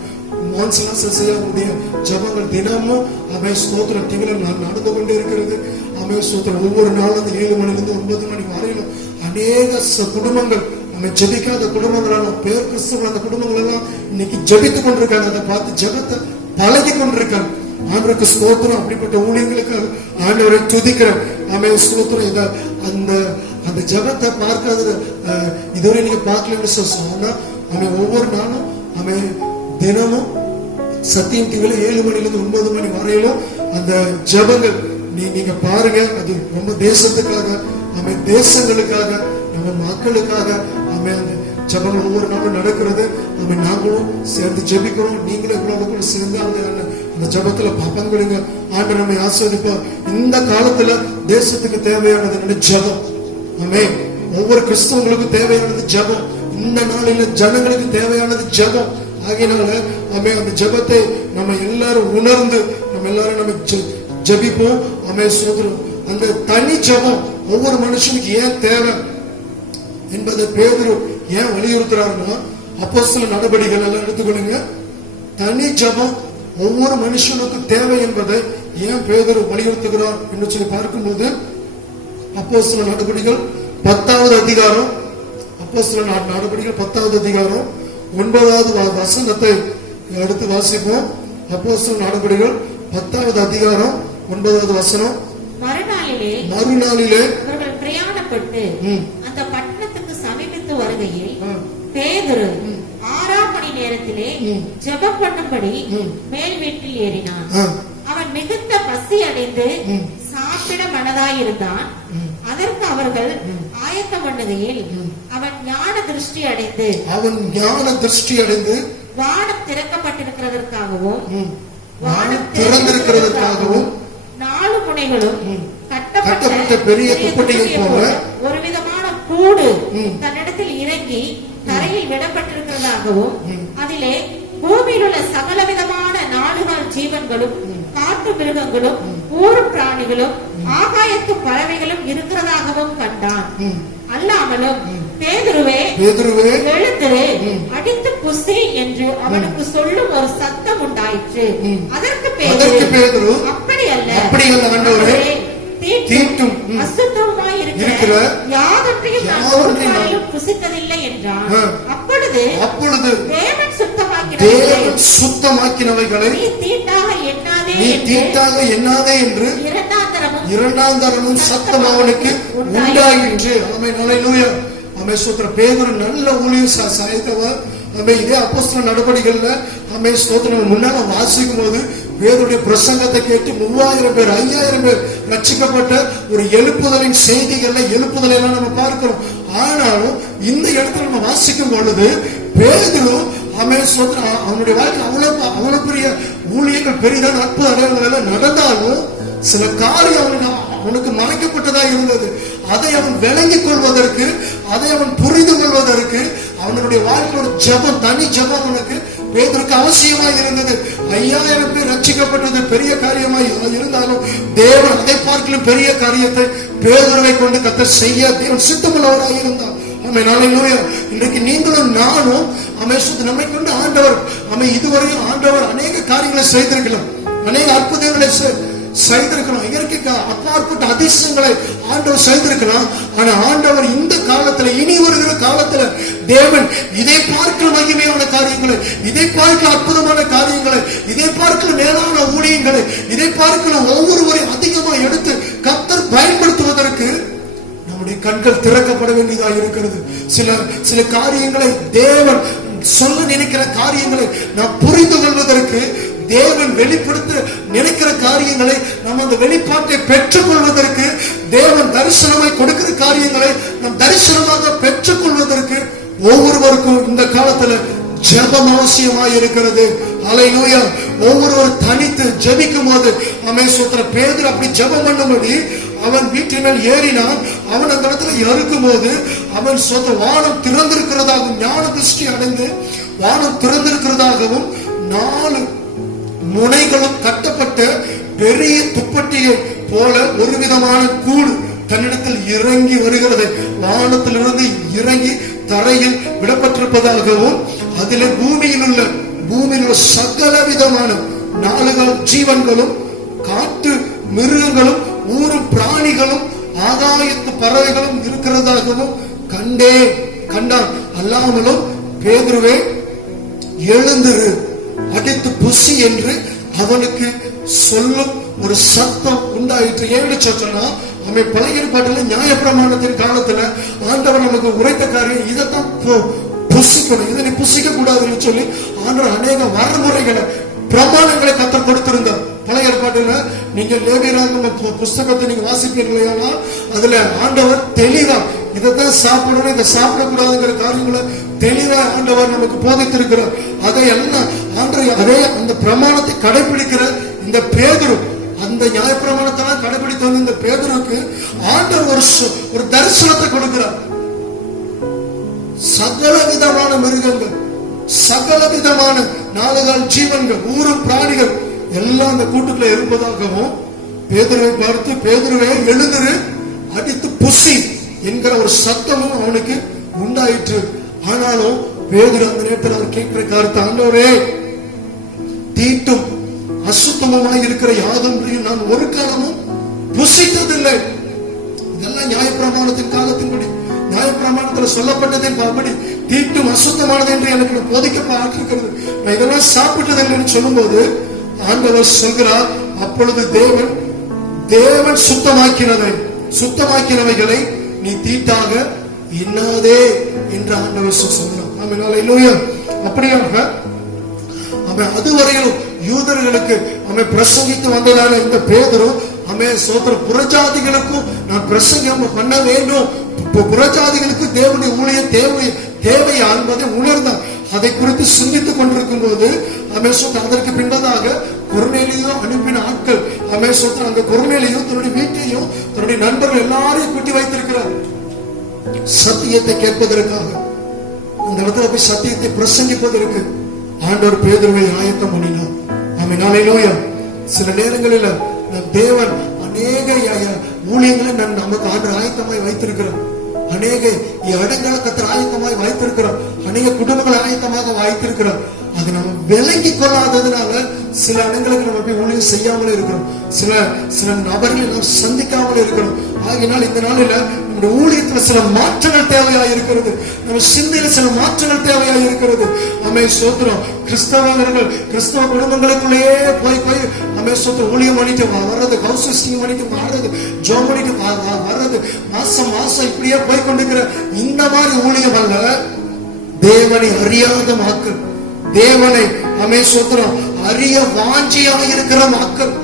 மோன்சலாசையாவுடைய ஜெபங்கள் தினமும் ஆமென் ஸ்தோத்திரம் டிவியில நடந்து கொண்டே இருக்கிறது. ஆமென். ஒவ்வொரு நாளும் 7 மணிலிருந்து 9 மணி வரையிலும் அநேக குடும்பங்கள் அவன் ஜெபிக்காத குடும்பங்களான பேர் கிறிஸ்துவ அந்த குடும்பங்கள் எல்லாம் இன்னைக்கு ஜெபித்துக் கொண்டிருக்காங்க. அதை பார்த்து ஜெபத்தை பழகி கொண்டிருக்காங்க. ஆண்டவருக்கு ஸ்தோத்திரம். அப்படிப்பட்ட ஊழியர்களுக்கு ஆண்டவரை துதிக்கிறேன். ஆமென். ஸ்தோத்திரம். இத அந்த ஜெபத்தை பார்க்காத இதுவரை நீங்க பார்க்கலன்னு சொன்னா அவன் ஒவ்வொரு நாளும் அவன் தினமும் சத்தியம் டிவில 7 மணிலிருந்து 9 மணி வரையிலும் அந்த ஜெபங்கள் நீங்க பாருங்க. அது ரொம்ப தேசத்துக்காக அவன் தேசங்களுக்காக நம்ம மக்களுக்காக அவன் அந்த ஜெபங்கள் ஒவ்வொரு நாளும் நடக்கிறது. அவன் நாங்களும் சேர்ந்து ஜெபிக்கிறோம். நீங்களும் எங்களோட சேர்ந்து அந்த ஜெபத்துல பங்கெடுங்க. ஆண்டவர் நம்மை ஆசீர்வதிப்பார். இந்த காலத்துல தேசத்துக்கு தேவையானது ஜெபம். ஆமென். ஒவ்வொரு கிறிஸ்தவங்களுக்கும் தேவையானது ஜெபம். இந்த நாளில ஜனங்களுக்கு தேவையானது ஜெபம். ஆகையினால ஆமென் அந்த ஜெபத்தை நம்ம எல்லாரும் உணர்ந்து நம்ம எல்லாரும் நம்ம ஜெபிப்போம். ஆமென். சோதரம் அந்த தனி ஜெபம் ஒவ்வொரு மனுஷனுக்கு ஏன் தேவை என்பதை பேதுரு ஏன் வலியுறுத்துறாருன்னா, அப்போஸ்தலர் நடபடிகள் எல்லாம் எடுத்துக்கொள்ளுங்க. தனி ஜெபம் ஒவ்வொரு மனுஷனுக்கும் தேவை என்பதை ஏன் பேதுரு வலியுறுத்துகிறார் என்று சொல்லி பார்க்கும்போது, அப்போஸ்தலர் நடபடிகள் 10வது அதிகாரம், அப்போஸ்தலர் நடபடிகள் 10வது அதிகாரம் 9வது வசனத்தை அடுத்து வாசிப்போம். அப்போஸ்தலர் நடபடிகள் 10வது அதிகாரம் 9வது வசனம். மறுநாளிலே அவர்கள் பிரயாணப்பட்டு அந்த பட்டணத்துக்கு சமீபித்து வருகையில் பேதுரு 6ஆம் மணி நேரத்திலே ஜெபம் பண்ணும்படி மேல் வீட்டில் ஏறினான். அவன் மிகுந்த பசி அடைந்து சாப்பிட மனதாயிருந்தான். அதற்கு அவர்கள் ஆயத்தம் பண்ணுகையில் அவன் ஞான திருஷ்டி அடைந்து வானம் திறக்கப்பட்டிருக்கிறதற்காகவும் திறந்திருக்கிறதற்காகவும் 4 முனைகளும் கட்டப்பட்ட பெரிய குப்பைகள் போல ஒரு விதமான கூடு தன்னிடத்தில் இறங்கி தரையில் விடப்பட்டிருக்கிறதாகவும் அதிலே பூமியில் உள்ள சகல விதமான 4 ஜீவன்களும் காட்டு மிருகங்களும் ஊரும் பிராணிகளும் ஆகாயத்து பறவைகளும் இருக்கிறதாகவும் கண்டான். அல்லாமலும் பேதுருவே எழுந்திரு, அடித்து புசி என்று அவனுக்கு சொல்லும் ஒரு சத்தம் உண்டாயிற்று. அதற்கு பேதுரு அப்படி அல்ல, தீட்டும் அசுத்தமாய் இருக்கிற யாதொன்றையும் நான் ஒரு நாளிலும் புசித்ததில்லை என்றான். அப்பொழுது தேவன் சுத்தமாக்கினவைகளை நீ தீட்டாக எண்ணாதே என்று இரண்டாம் தரமும் சத்தம் அவனுக்கு உண்டாயிற்று. ஆமென். ஹல்லேலூயா. ஆமென். ஸ்தோத்திரம். பேதுரு நல்ல ஊழியம் சாய்த்தவர். ஆமென். இதே அப்போஸ்தலர் நடபடிகள்ல ஆமென் ஸ்தோத்திரம் முன்னால வாசிக்கும் போது பேதுருடைய பிரசங்கத்தை கேட்டு 3000 பேர் 5000 பேர் ரட்சிக்கப்பட்ட ஒரு எழுப்புதலின் செய்திகள்ல எழுப்புதலை எல்லாம் நம்ம பார்க்கிறோம். ஆனாலும் இந்த இடத்துல நம்ம வாசிக்கும் பொழுது பேதுரு ஆமென் ஸ்தோத்திரம் அவனுடைய வாழ்க்கை அவ்வளவு பெரிய ஊழியங்கள் பெரிதான அற்புத அடையாளங்கள் எல்லாம் நடந்தாலும் சில காரியம் அவனுக்கு மறைக்கப்பட்டதா இருந்தது. அதை அவன் விளங்கிக் கொள்வதற்கு, அதை அவன் புரிந்து கொள்வதற்கு அவனுடைய வாழ்க்கையோட ஜெபம், தனி ஜெபம் அவனுக்கு பேதுருக்கு அவசியமா இருந்தது. 5000 பேர் ரட்சிக்கப்பட்டது பெரிய காரியமாய் இருந்தாலும் தேவன் அதை பார்க்கலும் பெரிய காரியத்தை பேதுருவை கொண்டு கர்த்தர் செய்ய தேவன் சித்தமுள்ளவராக இருந்தார். ஆமென். ஹல்லேலூயா. இன்றைக்கு நீங்களும் நானும் ஆமென் நம்மை கொண்டு ஆண்டவர் இதுவரையும் ஆண்டவர் அநேக காரியங்களை செய்திருக்கலாம், அநேக அற்புதங்களை செய்திருக்கலாம், இயற்கைக்கு அப்பாற்பட்ட அதிசயங்களை ஆண்டவர் செய்திருக்கலாம். ஆனா ஆண்டவர் இந்த காலத்துல, இனி வருகிற காலத்துல தேவன் இதை பார்க்க மகிமையான காரியங்களை, இதை பார்க்க அற்புதமான காரியங்களை, இதை பார்க்க மேலான ஊழியங்களை, இதை பார்க்க ஒவ்வொருவரையும் அதிகமா எடுத்து கர்த்தர் பயன்படுத்துவதற்கு நம்முடைய கண்கள் திறக்கப்பட வேண்டியதாக இருக்கிறது. சில காரியங்களை தேவன் சொல்ல நினைக்கிற காரியங்களை நாம் புரிந்து கொள்வதற்கு, தேவன் வெளிப்படுத்த நினைக்கிற காரியங்களை நாம் அந்த வெளிப்பாட்டை பெற்றுக் கொள்வதற்கு, தேவன் தரிசனமாய் கொடுக்கிற காரியங்களை நாம் தரிசனமாக பெற்றுக் கொள்வதற்கு ஒவ்வொருவருக்கும் இந்த காலத்துல ஜெபம் அவசியமாய் இருக்கிறது. அல்லேலூயா. ஒவ்வொருவர் தனித்து ஜெபிக்கும் போது பேதுரு அப்படி ஜெபம் பண்ணும்படி அவன் வீட்டின் மேல் ஏறினான். அவன் அந்த இடத்துல இருக்கும் போது அவன் வானம் திறந்திருக்கிறதாகவும், ஞான திருஷ்டி அடைந்து வானம் திறந்திருக்கிறதாகவும் 4 முனைகளும் கட்டப்பட்ட பெரிய துப்பட்டியை போல ஒரு விதமான கூடு தன்னிடத்தில் இறங்கி வருகிறது. வானத்திலிருந்து இறங்கி தரையில் விடப்பட்டிருப்பதாகவும், அதில் பூமியில் உள்ள சகல விதமான 4 ஜீவன்களும், காட்டு மிருகங்களும், ஊரும் பிராணிகளும், ஆகாயத்து பறவைகளும் இருக்கிறதாகவும் கண்டான். அல்லாமலும் பேதுருவே எழுந்திரு, அடித்து புசி என்று அவனுக்கு சொல்லும் ஒரு சத்தம் உண்டாயிற்று. ஏன்னு சொன்னா, அவன் பழைய ஏற்பாட்டுல நியாயப்பிரமாணத்தின் காலத்துல ஆண்டவர் நமக்கு உரைத்த காரியம் இதைத்தான் புசிக்கணும், இதை நீ புசிக்க கூடாதுன்னு சொல்லி ஆண்டவர் அநேக வரமுறைகளை, பிரமாணங்களை கத்தர் கொடுத்திருந்தார். பழைய ஏற்பாட்டுல நீங்க லேவியராகம புஸ்தகத்தை நீங்க வாசிப்பீர்களா, அதுல ஆண்டவர் தெளிவா இதைத்தான் சாப்பிடணும், இதை சாப்பிடக்கூடாதுங்கிற காரியங்களை தெளிவா ஆண்டவர் நமக்கு போதித்திருக்கிறார். அதையெல்லாம் ஆண்டவர் அதே அந்த பிரமாணத்தை கடைபிடிக்கிற இந்த பேதுரு, அந்த நியாயப்பிரமாணத்தெல்லாம் கடைபிடித்து வந்த இந்த பேதுருக்கு ஆண்டவர் ஒரு தரிசனத்தை கொடுக்கிறார். சகல விதமான மிருகங்கள், சகல விதமான 4 ஜீவன்கள், ஊரும் பிராணிகள் எல்லாம் அந்த கூட்டுக்குள்ள இருப்பதாகவும், பேதுருவை பார்த்து பேதுருவே எழுந்திரு, அடித்து புசி என்கிற ஒரு சத்தமும் அவனுக்கு உண்டாயிற்று. ஆனாலும் பேதுரு அந்த நேரத்தில் அவர் கேட்கிற கருத்து, ஆண்டவரே, தீட்டும் அசுத்தமுமாய் இருக்கிற யாதொன்றையும் நான் ஒரு காலமும் புசித்ததில்லை. இதெல்லாம் நியாயப்பிரமாணத்தின் காலத்தின்படி, நியாயப்பிரமாணத்தில் சொல்லப்பட்டதின் படி தீட்டும் அசுத்தமானது என்று எனக்கு போதிக்கப்பட்டிருக்கிறது, நான் இதெல்லாம் சாப்பிட்டதில்லைன்னு சொல்லும்போது ஆண்டவர் சொல்கிறார், அப்பொழுது தேவன் சுத்தமாக்கினவைகளை நீ தீட்டாக எண்ணாதே என்று ஆண்டவர் சொன்னார். அப்படியாக அதுவரையிலும் யூதர்களுக்கு பிரசங்கித்து வந்ததான இந்த பேதுரு புறஜாதிகளுக்கும் நான் பிரசங்கம் பண்ண வேண்டும், புறஜாதிகளுக்கு தேவனுடைய ஊழிய தேவை என்பதை உணர்ந்தார். அதை குறித்து சிந்தித்துக் கொண்டிருக்கும் போது அதற்கு பின்பதாக கொர்நேலியு அனுப்பின ஆட்கள் அந்த கொர்நேலியு தன்னுடைய வீட்டையும் தன்னுடைய நண்பர்கள் எல்லாரையும் கூட்டி வைத்திருக்கிறார் சத்தியத்தை கேட்பதற்காக. அந்த இடத்துல போய் சத்தியத்தை பிரசங்கிப்பதற்கு ஆண்டவர் பேதுருவை ஆயத்தம் பண்ணினார். அல்லேலூயா. சில நேரங்களில் தேவன் அநேக ஊழியங்களை நமக்கு ஆண்டவர் ஆயத்தமாய் வைத்திருக்கிறார். அநேக இடங்களை கத்தர் ஆயத்தமாய் வைத்திருக்கிறார். அநேக குடும்பங்களை ஆயத்தமாக வைத்திருக்கிறார். அதை நம்ம விளங்கி கொள்ளாததுனால சில இடங்களுக்கு நம்ம போய் ஊழியம் செய்யாமலே இருக்கிறோம், சில நபர்களை நாம் சந்திக்காமலே இருக்கிறோம். ஆகினால் இந்த நாளில நம்முடைய ஊழியத்துல சில மாற்றங்கள் தேவையாக இருக்கிறது, நம்ம சிந்தையில சில மாற்றங்கள் தேவையாக இருக்கிறது. சோத்திரம். கிறிஸ்தவர்கள் கிறிஸ்தவ குடும்பங்களுக்குள்ளேயே போய் சோத்திரம் ஊழியம் பண்ணிட்டு வர்றது, கௌசியம் பண்ணிட்டு வர்றது, ஜோ பண்ணிட்டு வர்றது, மாசம் இப்படியே போய் கொண்டிருக்கிற இந்த மாதிரி ஊழியம் அல்ல. தேவனை அறியாத மக்கள், தேவனை சோத்திரம் அறிய வாஞ்சியாக இருக்கிற மக்கள்,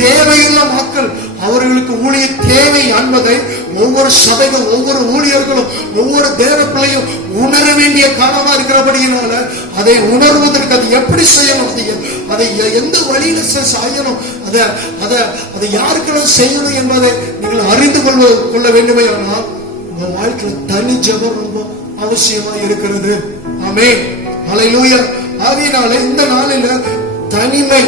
தேவையுள்ள மக்கள், அவர்களுக்கு ஊழிய தேவை என்பதை ஒவ்வொரு சபைகளும், ஒவ்வொரு ஊழியர்களும், ஒவ்வொரு தேவ பிள்ளையும் உணர வேண்டிய காலமா இருக்கிறபடியினால அதை உணர்வதற்கு அது எப்படி செய்யணும், அதை எந்த வழியில செய்யணும், அதை யாருக்கெல்லாம் செய்யணும் என்பதை நீங்கள் அறிந்து கொள்ள வேண்டுமே. ஆனால் உங்க வாழ்க்கையில தனி ஜெபம் ரொம்ப அவசியமா இருக்கிறது. ஆமென். அல்லேலூயா. ஆகையினால இந்த நாளில தனிமை,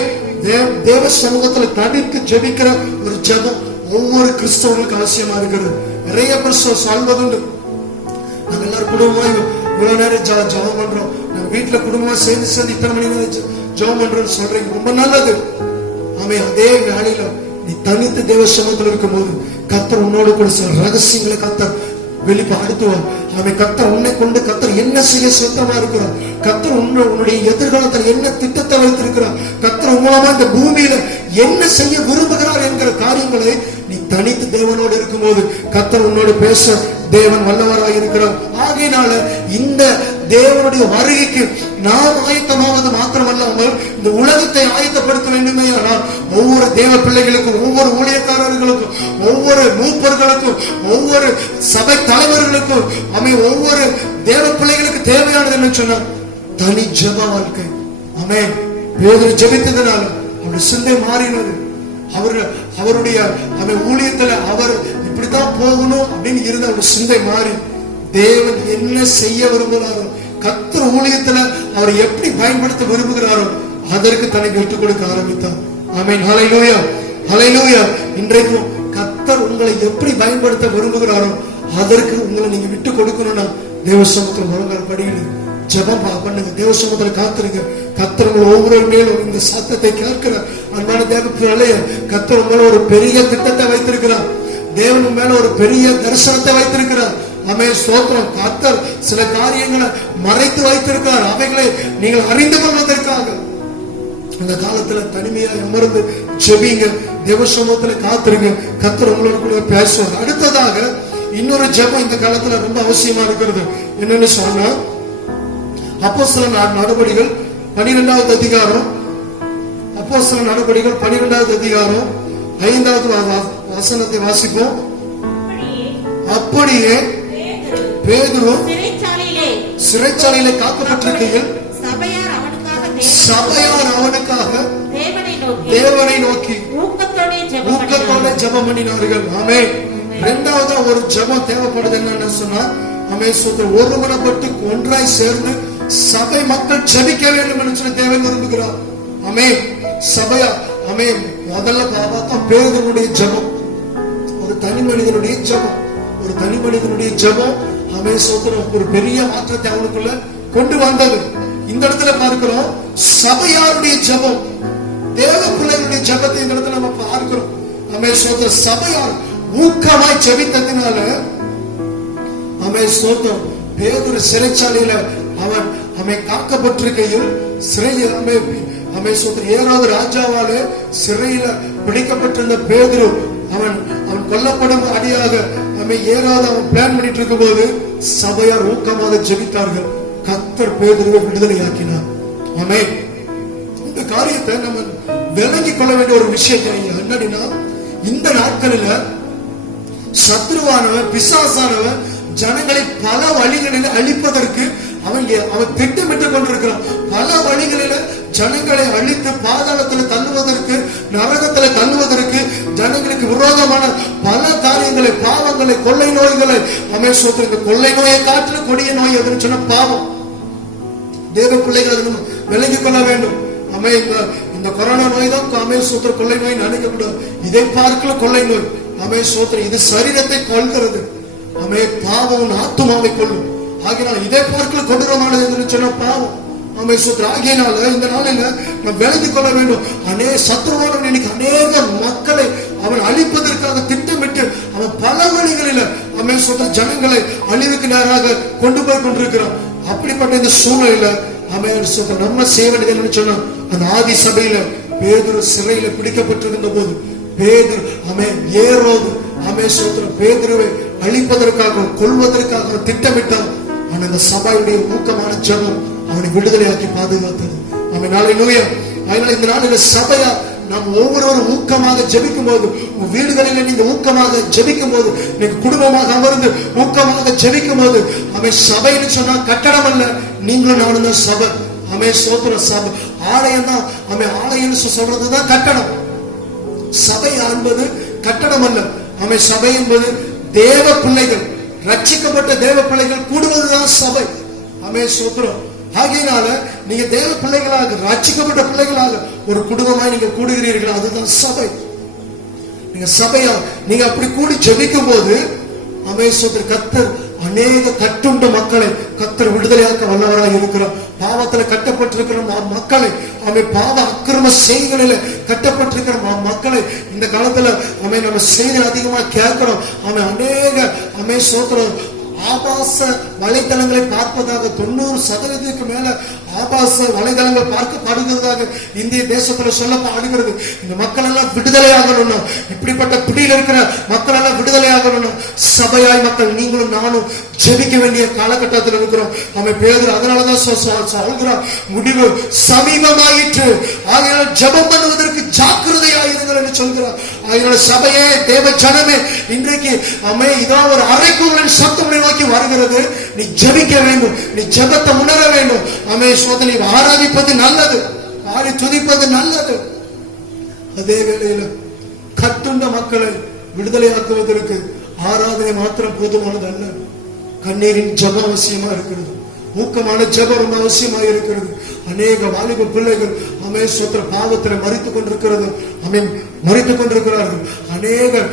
தேவ சமூகத்துல தனித்து ஜெபிக்கிற ஒரு ஜெபம் ஒவ்வொரு கிறிஸ்தவர்களுக்கு அவசியமா இருக்கிறது. நிறைய கிறிஸ்தவ சொல்வதுண்டு, நாங்க எல்லாரும் குடும்பமா இவ்வளவு நேரம் ஜெபம் பண்றோம், நம்ம வீட்டுல குடும்பமா சேர்ந்து இத்தனை மணி நேரம் ஜெபம் பண்றோம்னு சொல்றீங்க, ரொம்ப நல்லது. ஆமென். அதே வேளையில நீ தனித்து தேவ சமூகத்தில் இருக்கும்போது கர்த்தர் உன்னோடு கூட சில ரகசியங்களை கர்த்தர் வெளிப்படுத்துவார். ஆமென். கர்த்தர் உன்னை கொண்டு கர்த்தர் என்ன செய்ய சுத்தமா இருக்கிறார், கர்த்தர் உன்னுடைய எதிர்காலத்தில் என்ன திட்டத்தை வைத்திருக்கிறார், கர்த்தர் மூலமா இந்த பூமியில என்ன செய்ய விரும்புகிறார் என்கிற காரியங்களை நீ தனித்து தேவனோடு இருக்கும்போது கர்த்தர் உன்னோடு பேச தேவன் வல்லவராக இருக்கிறார். ஆகையினால இந்த தேவனுடைய வருகைக்கு நாம் ஆயத்தமாவது மாத்திரமல்லாமல் இந்த உலகத்தை ஆயத்தப்படுத்த வேண்டுமே. ஆனால் ஒவ்வொரு தேவ பிள்ளைகளுக்கும், ஒவ்வொரு ஊழியக்காரர்களுக்கும், ஒவ்வொரு மூப்பர்களுக்கும், ஒவ்வொரு சபை தலைவர்களுக்கும், ஒவ்வொரு தேவ பிள்ளைகளுக்கு தேவையானது என்ன சொன்னார்? தனி ஜெப வாழ்க்கை. ஆமென். பேதுரு ஜெபித்ததனால அவருடைய சிந்தை மாறினது. அவருடைய ஊழியத்துல அவர் இப்படித்தான் போகணும் அப்படின்னு இருந்த ஒரு சிந்தை மாறி தேவன் என்ன செய்ய விரும்புகிறாரோ, கர்த்தர் ஊழியத்துல அவர் எப்படி பயன்படுத்த விரும்புகிறாரோ அதற்கு தன்னை விட்டுக் கொடுக்க ஆரம்பித்தார். ஆமென். ஹல்லேலூயா, ஹல்லேலூயா. இன்றைக்கும் கர்த்தர் உங்களை எப்படி பயன்படுத்த விரும்புகிறாரோ அதற்கு உங்களை நீங்க விட்டு கொடுக்கணும்னா தேவ சமூகத்தில் முழங்கால் படியிடு, ஜெபம் பண்ணுங்க, தேவ சமூகத்தில் காத்துருங்க. கர்த்தர் உங்கள் ஒவ்வொரு மேலும் இந்த சத்தத்தை கேட்கிற அன்பான தேவ பிள்ளையே, கர்த்தர் உங்களை ஒரு பெரிய திட்டத்தை வைத்திருக்கிறார். தேவன் மேல ஒரு பெரிய தரிசனத்தை வைத்திருக்கிறார். ஆமென். ஸ்தோத்திரம். கர்த்தர் சில காரியங்களை மறைத்து வைத்திருக்கிறார். அவைகளை நீங்கள் அறிந்து கொள்வதற்காக இந்த காலத்துல தனிமையா அமர்ந்து ஜெபிங்க, தேவ சமூகத்துல காத்துருங்க. கர்த்தர் உங்களோட கூட பேசுவார். அடுத்ததாக இன்னொரு ஜெபம் இந்த காலத்துல ரொம்ப அவசியமா இருக்கிறது. என்னன்னு சொன்னா அப்போஸ்தலர் நடபடிகள் 12வது அதிகாரம், அப்போஸ்தலர் நடபடிகள் 12வது அதிகாரம் 5வது வசனத்தை வாசிப்போம். அப்படியே பேதுரு சிறைச்சாலையிலே காக்கப்பட்டிருக்கையில் சபையார் அவனுக்காக தேவனை நோக்கி ஊக்கத்தோட ஜெபம் பண்ணினார்கள். ஆமென். இரண்டாவது ஒரு ஜெபம் தேவைப்படுது. என்னன்னு சொன்னா ஒருமனப்பட்டு ஒன்றாய் சேர்ந்து சபை மக்கள் ஜெபிக்க வேண்டும் என்று சொல்லி தேவன் விரும்புகிறார். ஆமென். சபையா ஆமென். முதல்ல பார்த்தா பேதுருடைய ஜெபம், ஒரு தனி மனிதனுடைய ஜெபம், ஒரு தனி மனிதனுடைய ஜெபம் ஆமென். சோதரம் ஒரு பெரிய மாற்றத்தை அவனுக்குள்ள கொண்டு வந்தது. இந்த இடத்துல பார்க்கிறோம் சபையாருடைய ஜெபம், தேவ பிள்ளைகளுடைய ஜெபத்தை இந்த இடத்துல நம்ம பார்க்கிறோம். ஆமென். சோதரம் சபையார் ஊக்கமாய் ஜெபித்ததினால ஆமென். சோதரம் பேதுரு சிறைச்சாலையில அவன் காக்கப்பட்டிருக்கையில் சிறையில் ஏறாவது ராஜாவால சிறையில பிடிக்கப்பட்டிருந்த பேதுரு அவன் கொல்லப்படும் அடியாக ஏறாவது அவன் பிளான் பண்ணிட்டு இருக்கும் போது சபையார் ஊக்கமாக ஜெபித்தார்கள். கர்த்தர் பேதுருவை விடுதலையாக்கினார். ஆமென். இந்த காரியத்தை நம்ம விளங்கிக் கொள்ள வேண்டிய ஒரு விஷயம் என்னன்னா, இந்த நாட்களில சத்ருவானவன் பிசாசானவன் ஜனங்களை பல வழிகளில் அழிப்பதற்கு அவன் திட்டமிட்டுக் கொண்டிருக்கிறான். பல வழிகளில ஜனங்களை அழித்து பாதாளத்தில் தள்ளுவதற்கு, நரகத்தில் தள்ளுவதற்கு, ஜனங்களுக்கு விரோதமான பல காரியங்களை, பாவங்களை, கொள்ளை நோய்களை இந்த கொள்ளை நோயை காட்டில கொடிய நோய் எதுன்னு சொன்ன பாவம். தேவ பிள்ளைகள் விளங்கிக் கொள்ள வேண்டும். இந்த கொரோனா நோய் தான் கொள்ளை நோய் நினைக்கக்கூடாது. இதை பார்க்கல கொள்ளை நோய். இது சரீரத்தை கொள்கிறது. பாவம் ஆத்துமாவை கொள்ளும். ஆகினால் இதை பார்க்கல கொடூரமானது என்று சொன்ன பாவம். ஆகியனால இந்த நாளில நாம் விளங்கிக் கொள்ள வேண்டும். சத்ருவானவன் இன்னைக்கு அநேக மக்களை அவன் அழிப்பதற்காக திட்டமிட்டு அவன் பல வழிகளில ஜனங்களை அழிவுக்கு நேராக கொண்டு போய் கொண்டிருக்கிறான். அப்படிப்பட்ட இந்த சூழ்நிலையில நம்ம செய்ய வேண்டியது சொன்னா, அந்த ஆதி சபையில பேதுரு சிறையில பிடிக்கப்பட்டிருந்த போது பேதுரு ஏரோது பேதுருவை அழிப்பதற்காக கொள்வதற்காக திட்டமிட்டான். ஆனா அந்த சபையுடைய ஊக்கமான ஜெபம் அவனை விடுதலையாக்கி பாதுகாத்தது. அதனால இந்த நாளில சபையா நாம் ஒவ்வொருவரும் ஊக்கமாக ஜெபிக்கும் போது, வீடுகளில் நீங்க ஊக்கமாக ஜெபிக்கும் போது, நீங்க குடும்பமாக அமர்ந்து ஊக்கமாக ஜெபிக்கும் போது, சபைன்னு சொன்னா கட்டடம் அல்ல, நீங்களும் நானும் தான் சபை. சோத்திர சபை ஆலயம் தான். ஆலயம் சொல்றதுதான் கட்டடம். சபை என்பது கட்டடம் அல்ல. சபை என்பது தேவ பிள்ளைகள், ரட்சிக்கப்பட்ட தேவ பிள்ளைகள் கூடுவதுதான் சபை. சோத்திரம். ஆகையினால நீங்க தேவ பிள்ளைகளாக, ரட்சிக்கப்பட்ட பிள்ளைகளாக ஒரு குடும்பமாய் நீங்க கூடுகிறீர்கள், அதுதான் சபை. நீங்க சபையா நீங்க அப்படி கூடி ஜெபிக்கும் போது கர்த்தர் அநேக கட்டுண்ட மக்களை கர்த்தர் விடுதலையாக்க வல்லவராய் இருக்கிறார். பாவத்துல கட்டப்பட்டிருக்கிற மக்களை, பாவ அக்கிரம செய்திகளில கட்டப்பட்டிருக்கிற மக்களை இந்த காலத்துல நம்ம செய்தி அதிகமா கேட்கிறோம். அநேக சோத்திரம் ஆபாச வலைதளங்களை பார்ப்பதாக 90% மேல ஆபாச வலைதளங்கள் பார்க்கப்படுகிறதாக இந்திய தேசத்துல சொல்லப்படுகிறது. இந்த மக்கள் எல்லாம் விடுதலையாகணும். இப்படிப்பட்ட பிடியில் இருக்கிற மக்கள் எல்லாம் விடுதலையாகணும். சபையாய் மக்கள் நீங்களும் நானும் ஜெபிக்க வேண்டிய காலகட்டத்தில் இருக்கிறோம். பேதுரு அதனாலதான் சொல்கிறார், முடிவு சமீபமாயிற்று, ஆகையால் ஜெபம் பண்ணுவதற்கு ஜாக்கிரதையாயிருங்கள் என்று சொல்கிறார். அதனால சபையே, தேவ ஜனமே, இன்றைக்கு இதோ ஒரு அறைக்கூவலின் சத்தம் நோக்கி வருகிறது. நீ ஜெபிக்க வேண்டும், நீ ஜெபத்தை உணர வேண்டும். சோதனை ஆராதிப்பது நல்லது, ஆடி துதிப்பது நல்லது. அதே வேளையில கட்டுண்ட மக்களை விடுதலையாக்குவதற்கு ஆராதனை மாத்திரம் போதுமானது அல்ல. கண்ணீரின் ஜெபம் அவசியமா இருக்கிறது. ஊக்கமான ஜெபம் ரொம்ப அவசியமா இருக்கிறது. அநேக வாலிப பிள்ளைகள் சோத்திர பாவத்தில் மறித்துக் கொண்டிருக்கிறது, மறித்துக் கொண்டிருக்கிறார்கள். அநேகர்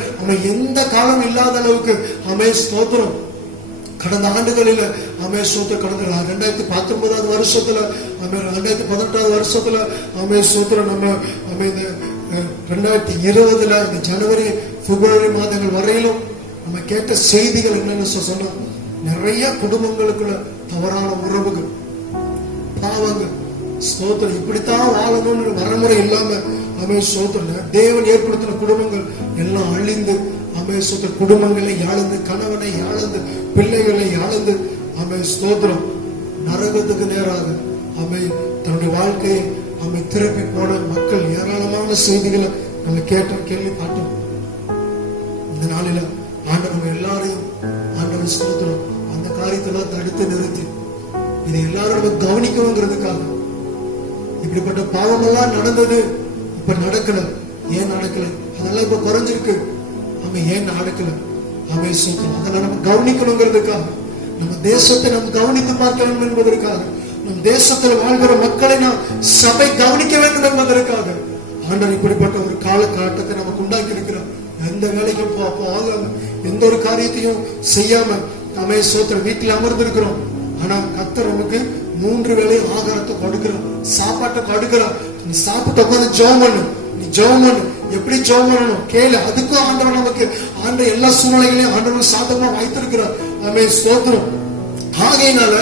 எந்த காலம் இல்லாத அளவுக்கு ஸ்தோத்திரம் கடந்த ஆண்டுகளில் சோத்திர கடந்த 2019 வருஷத்துல 2018 வருஷத்துல சோத்திரம் நம்ம 2020 இந்த ஜனவரி பிப்ரவரி மாதங்கள் வரையிலும் நம்ம கேட்ட செய்திகள் என்னன்னு சொன்னா, நிறைய குடும்பங்களுக்குள்ள தவறான உறவுகள், பாவங்கள், ஸ்தோத்திரம் இப்படித்தான் வாழணும்னு வரமுறை இல்லாம சோத்திரம் தேவன் ஏற்படுத்தின குடும்பங்கள் எல்லாம் அழிந்து சோத்திர குடும்பங்களை யாழ்ந்து, கணவனை யாழ்ந்து, பிள்ளைகளை யாழ்ந்து ஸ்தோத்திரம் நரகத்துக்கு நேராக தன்னுடைய வாழ்க்கையை திருப்பி போன மக்கள் ஏராளமான செய்திகளை நம்ம கேட்டோம், கேள்வி பார்த்தோம். இந்த நாளில ஆண்டவர் எல்லாரையும் ஆண்டவர் ஸ்தோத்திரம் அந்த காரியத்தை தடுத்து நிறுத்தி இதை எல்லாரும் நம்ம கவனிக்கணுங்கிறதுக்காக, இப்படிப்பட்ட பாவம் எல்லாம் நடந்தது, இப்ப நடக்கல, ஏன் நடக்கல, அதெல்லாம் இப்ப குறைஞ்சிருக்கு, ஏன் நடக்கல, அதெல்லாம் நம்ம கவனிக்கணுங்கிறதுக்காக, நம்ம தேசத்தை நம்ம கவனித்து பார்க்க வேண்டும் என்பதற்காக, நம் தேசத்தில் வாழ்கிற மக்களை நாம் சபை கவனிக்க வேண்டும் என்பதற்காக ஆண்டவர் இப்படிப்பட்ட ஒரு காலகட்டத்தை நமக்கு உண்டாக்கி இருக்கிறோம். எந்த வேலைக்கும் போகாம, எந்த ஒரு காரியத்தையும் செய்யாம சோத்திரம் வீட்டில் அமர்ந்து இருக்கிறோம். ஆனா கர்த்தர் நமக்கு 3 வேளை ஆகாரத்தை கொடுக்கிறோம், சாப்பாட்டை கொடுக்கிறோம். நீ சாப்பிட்ட உட்காந்து ஜெபம் பண்ணு, நீ ஜெபம் பண்ணு. எப்படி ஜெபம் பண்ணணும் கேளு. அதுக்கும் ஆண்டவர் நமக்கு எல்லா சூழ்நிலைகளையும் ஆண்டவர் சாதகமா வைத்திருக்கிறார். ஸ்தோத்திரம். ஆகையினால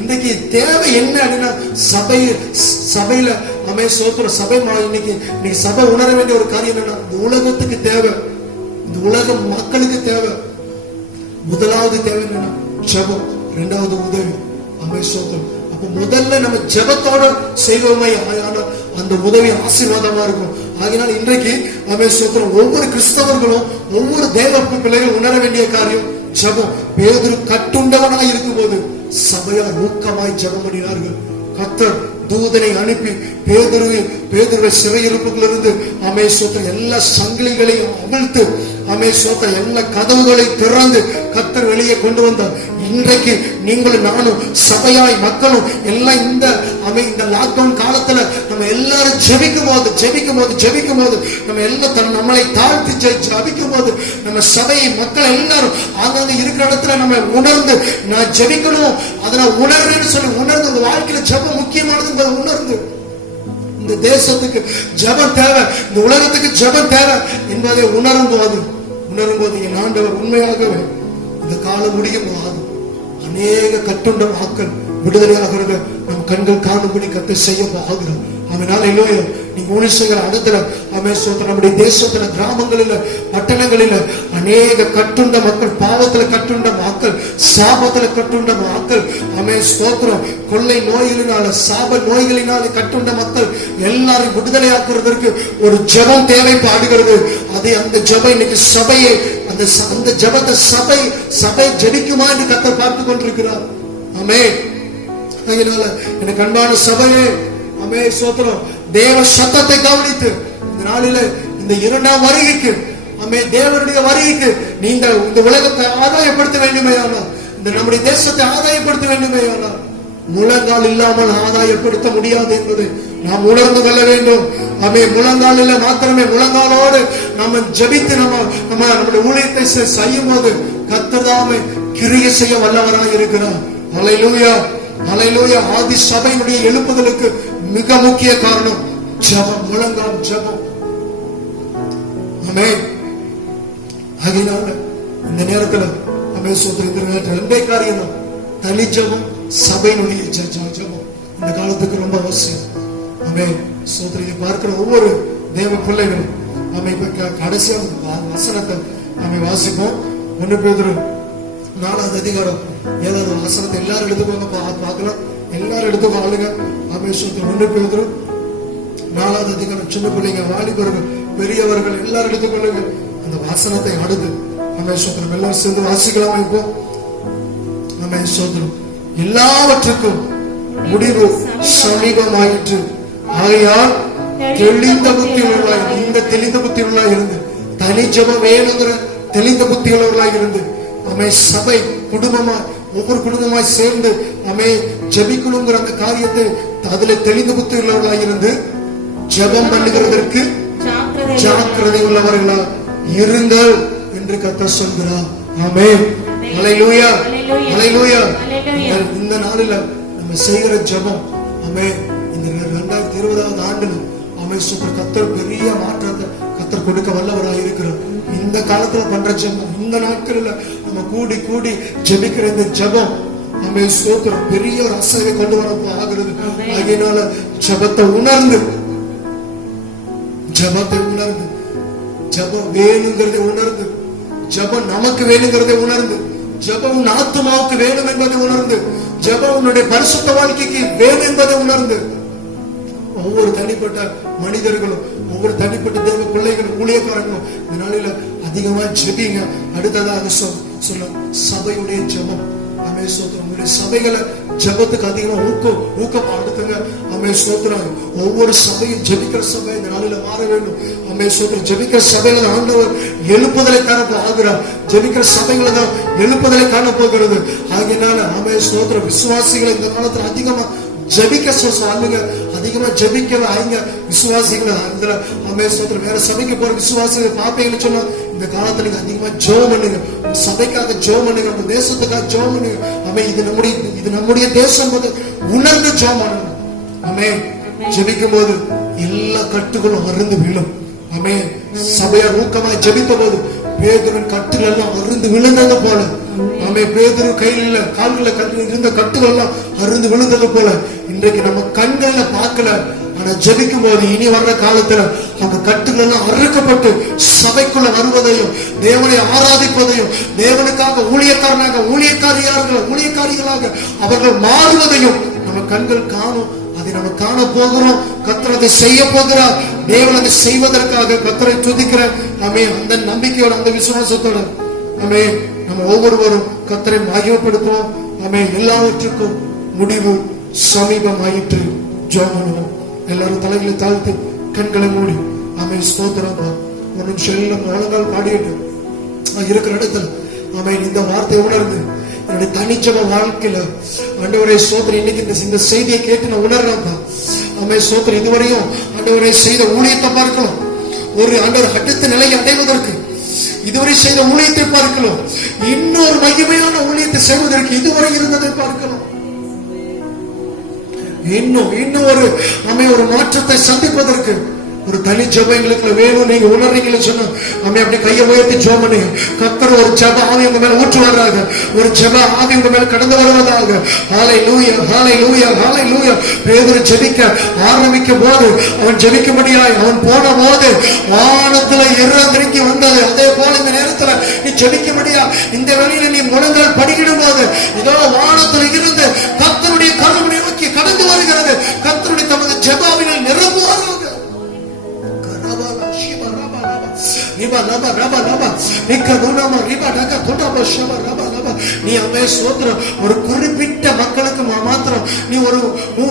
இன்னைக்கு தேவை என்ன அப்படின்னா, சபையில சோத்திரம் சபை இன்னைக்கு சபை உணர வேண்டிய ஒரு காரியம் என்னன்னா, இந்த உலகத்துக்கு தேவை, இந்த உலக மக்களுக்கு தேவை. முதலாவது தேவை என்னன்னா ஜெபம், 2வது உதவி. சோத்திரம். அப்ப முதல்ல நம்ம ஜெபத்தோட செய்வோமே, அந்த உதவி ஆசீர்வாதமா இருக்கும். ஆகினால் இன்றைக்கு சோத்திரம் ஒவ்வொரு கிறிஸ்தவர்களும், ஒவ்வொரு தேவ பிள்ளைகள் உணர வேண்டிய காரியம் ஜெபம். பேதுரு கட்டுண்டவனாய் இருக்கும் போது சபையார் ஊக்கமாய் ஜெபம் பண்ணினார்கள். கர்த்தர் தூதனை அனுப்பி பேதுருவை சிறையிருப்புகளிலிருந்து சோத்திரம் எல்லா சங்கிலிகளையும் அவிழ்த்து சோத்திரம் எல்லா கதவுகளை திறந்து கர்த்தர் வெளியே கொண்டு வந்தார். இன்றைக்கு நீங்களும் நானும் சபையாய் மக்களும் எல்லாம் இந்த லாக்டவுன் காலத்துல நம்ம எல்லாரும் ஜெபிக்கும் போது நம்ம எல்லாம் நம்மளை தாழ்த்தி ஜெபிக்கும் போது நம்ம சபையை மக்கள் எல்லாரும் அங்க இருக்கிற இடத்துல நம்ம உணர்ந்து, நான் ஜெபிக்கணும், அதை நான் உணர்றேன்னு சொல்லி உணர்ந்து, உங்க வாழ்க்கையில ஜெபம் முக்கியமானது உணர்ந்து, இந்த தேசத்துக்கு ஜெபம் தேவை, இந்த உலகத்துக்கு ஜெபம் தேவை என்பதை உணரும் போது என் ஆண்டவர் உண்மையாகவே இந்த காலம் முடியும் போது அநேக கட்டுண்ட மக்கள் விடுதலையாகிறத நம் கண்கள் காணும்படி கர்த்தர் செய்ய போகிறார். நீங்க ஊழியர்கள் அடுத்த நம்முடைய தேசத்துல, கிராமங்களில, பட்டணங்களில அநேக கட்டுண்ட மக்கள், பாவத்துல கட்டுண்ட மக்கள், சாபத்துல கட்டுண்ட மக்கள், ஸ்தோத்திரம் கொள்ளை நோய்களினால, சாப நோய்களினால கட்டுண்ட மக்கள் எல்லாரும் விடுதலையாக்குறதற்கு ஒரு ஜெபம் தேவைப்படுகிறது. அதை அந்த ஜெபம் இன்னைக்கு சபையை, அந்த ஜெபத்தை சபை ஜெபிக்குமா என்று கர்த்தர் பார்த்து கொண்டிருக்கிறார். அதனால எனக்கு அன்பான சபையே, சோத்திரம் தேவ சத்தத்தை கவனித்து இந்த நாளில இந்த 2ஆம் வருகைக்கு, தேவனுடைய வருகைக்கு நீங்க இந்த உலகத்தை ஆதாயப்படுத்த வேண்டுமே ஆனால், இந்த நம்முடைய தேசத்தை ஆதாயப்படுத்த வேண்டுமே ஆனால், முழங்கால் இல்லாமல் ஆதாயப்படுத்த முடியாது என்பதை நாம் உணர்ந்து கொள்ள வேண்டும். முழங்காலில் மாத்திரமே, முழங்காலோடு நம்ம ஜெபித்து நம்முடைய ஊழியத்தை செய்யும் போது கர்த்தர் தாமே கிரியை செய்ய வல்லவராய் இருக்கிறார். ஹல்லேலூயா, ஹல்லேலூயா. ஆதி சபையினுடைய எழுப்புதலுக்கு மிக முக்கிய காரணம் ஜெபம், முழங்கால் ஜெபம். ஆமென். ஆகையினால இந்த நேரத்துல ரெண்டே காரியம் தான், தனி ஜெபம், சபையினுடைய ஜெபம் இந்த காலத்துக்கு ரொம்ப அவசியம். ஆமென். சோதரியை பார்க்கிற ஒவ்வொரு தேவ பிள்ளைகளும் கடைசியா வசனத்தை நம்ம வாசிப்போம். 1 பேதுரு 4வது அதிகாரம் 7வது வசனத்தை எல்லாரும் எடுத்துக்கோங்க, பார்க்கலாம். எல்லாரும் எடுத்துக்கோ ஆளுங்க. ஆமென். 1 பேதுரு 4வது அதிகாரம். சின்ன பிள்ளைங்க, வாலிபர்கள், பெரியவர்கள் எல்லாரும் எடுத்துக்கொள்ளுங்க அந்த வசனத்தை. அடுத்து ஆமென். எல்லாரும் சேர்ந்து வாசிக்கலாம். இப்போ ஆமென். எல்லாவற்றுக்கும் முடிவு சமீபமாயிற்று. ஆகையால் தெளிந்த புத்தியுள்ளவர்களாய், இந்த தெளிந்த புத்தியுள்ளவர்களாய் இருந்து, தனி ஜெபம் வேணுங்கிற தெளிந்த புத்தியுள்ளவர்களாய் இருந்து, ஆமென், சபை குடும்பமா ஒவ்வொரு குடும்பமாய் சேர்ந்து ஆமென் ஜெபிக்கணுங்கிற அந்த காரியத்தை அதுல தெளிந்த புத்தியுள்ளவர்களாய் இருந்து ஜெபம் பண்ணுகிறதற்கு ஜாக்கிரதை உள்ளவர்களா இருங்கள் என்று கர்த்தர் சொல்கிறார். ஆமென். ஹல்லேலூயா, ஹல்லேலூயா. இந்த நாளில நம்ம செய்கிற ஜெபம் ஆமென், இந்த 2020வது ஆண்டுல ஆமென் கர்த்தர் பெரிய மாற்றத்தை கர்த்தர் கொடுக்க வல்லவராய் இருக்கிறார். இந்த காலத்துல பண்ற ஜெபம், இந்த நாட்களில் நம்ம கூடி கூடி ஜெபிக்கிற இந்த ஜெபம் ஆமென் ஸ்தோத்திரம் பெரிய ஒரு அசைவை கொண்டு வர ஆகிறது. ஆகையினால ஜெபத்தை உணர்ந்து ஜெபம் வேணுங்கிறதை உணர்ந்து, ஜெபம் நமக்கு வேணுங்கிறதை உணர்ந்து, ஜெபம் உன் ஆத்துமாவுக்கு வேணும் என்பதை உணர்ந்து, ஜெபம் உன்னுடைய பரிசுத்த வாழ்க்கைக்கு வேணும் என்பதை உணர்ந்து, ஒவ்வொரு தனிப்பட்ட மனிதர்களும், ஒவ்வொரு தனிப்பட்ட தேவ பிள்ளைகளும், ஊழியக்காரங்களும் இந்த நாளில அதிகமா ஜெபிங்க. அடுத்ததாக சொல்ல சபையுடைய ஜெபம். ஆமென் ஸ்தோத்திரம். உங்களுடைய சபைகளை ஜெபத்துக்கு அதிகமா ஊக்கப்படுத்துங்க. ஆமென் ஸ்தோத்திரம். ஒவ்வொரு சபையும் ஜெபிக்கிற சபை இந்த நாளில மாற வேண்டும். ஆமென் ஸ்தோத்திரம். ஜெபிக்கிற சபைகளை ஆண்டவர் எழுப்புதலை காண ஆகிறார். ஜெபிக்கிற சபைகளை தான் எழுப்புதலை காண போகிறது. ஆகையினால ஆமென் ஸ்தோத்திரம் விசுவாசிகளை இந்த காலத்துல அதிகமா ஜெபிக்க சொல்லுங்க, அதிகமா ஜெபிக்க ஆயுங்க விசுவாசிகளை. ஆமென் ஸ்தோத்திரம். வேற சபைக்கு போற விசுவாசிகளை பாப்பீங்கன்னு சொன்னா இந்த காலத்துல நீங்க அதிகமா ஜெபம் பண்ணுங்க, சபைக்காக ஜெபம் பண்ணுங்க, நம்ம தேசத்துக்காக ஜெபம் பண்ணுங்க. ஆமென். இது நம்முடைய தேசம் போது உணர்ந்து ஜெபம் பண்ணணும். ஆமென். ஜெபிக்கும் போது எல்லா கட்டுகளும் அருந்து விழும். ஆமென். சபையார் ஊக்கமாய் ஜெபித்த போது பேதுருவின் கட்டுகள் எல்லாம் அருந்து விழுந்தது போல, ஆமென், பேதுரு கையில கால்கள இருந்த கட்டுகள் எல்லாம் அருந்து விழுந்தது போல இன்றைக்கு நம்ம கண்கள்ல பார்க்கல, ஆனா ஜெபிக்கும் போது இனி வர்ற காலத்துல அவங்க கட்டுகள் எல்லாம் அறுக்கப்பட்டு சபைக்குள்ள வருவதையும், தேவனை ஆராதிப்பதையும், தேவனுக்காக ஊழியக்காரிகளாக அவர்கள் மாறுவதையும் நம்ம கண்கள் காணும். அதை நம்ம காண போகிறோம். கர்த்தர் அதை செய்ய போகிறார். தேவன் அதை செய்வதற்காக கர்த்தரை துதிக்கிறார். ஆமென். அந்த நம்பிக்கையோட, அந்த விசுவாசத்தோட ஆமென் நம்ம ஒவ்வொருவரும் கர்த்தரை மகிமைப்படுத்துவோம். ஆமென். எல்லாவற்றுக்கும் முடிவு சமீபமாயிற்று. ஜெபம் பண்ணுவோம். எல்லாரும் தலைகளை தாழ்த்தி கண்களை மூடி ஆமென் ஸ்தோத்திரம். ஒரு நிமிஷம் எல்லாம் முழங்கால் பாடிட்டு இருக்கிற இடத்துல ஆமென் இந்த வார்த்தையை உணர்ந்து என்னுடைய தனிச்சப வாழ்க்கையில ஆண்டவரே ஸ்தோத்திரம், இன்னைக்கு இந்த செய்தியை கேட்டு நான் உணர்றேன்ப்பா. ஆமென் ஸ்தோத்திரம். இதுவரையும் ஆண்டவரே செய்த ஊழியத்தை பார்க்கலாம், ஒரு ஆண்டவர் அடுத்த நிலையை அடைவதற்கு இதுவரை செய்த ஊழியத்தை பார்க்கலாம், இன்னொரு மகிமையான ஊழியத்தை செய்வதற்கு இதுவரை இருந்ததை பார்க்கலாம், இன்னும் ஒரு மாற்றத்தை சந்திப்பதற்கு ஒரு தனி ஜெபம் எங்களுக்கு வேணும். நீங்க உணர்றீங்கன்னு சொன்னா அம்மே அப்படி கையை உயர்த்தி ஜெபம் பண்ணுங்க. கர்த்தர் ஒரு ஜெப ஆவி உங்க மேல ஊற்றுவாராக, ஒரு ஜெப ஆவி உங்க மேல கடந்து வருவதாக. ஹல்லேலூயா, ஹல்லேலூயா, ஹல்லேலூயா. பேதுரு ஜெபிக்க ஆரம்பிக்கும் போது, அவன் ஜெபிக்கும்படியாய் அவன் போன போது வானத்துல இறங்கி வந்தது. அதே போல இந்த நேரத்துல நீ ஜெபிக்கும்படியா இந்த வேளையில நீ முழங்கால் படிக்கிடும் போது இதோ வானத்துல இருந்து கர்த்தருடைய கருணை நோக்கி கடந்து வருகிறது. கர்த்தருடைய தமது ஜெபாவினால் நிரம்புவாராக. ஒரு குறிப்பிட்ட மக்களுக்கு மாத்திரம், நீ ஒரு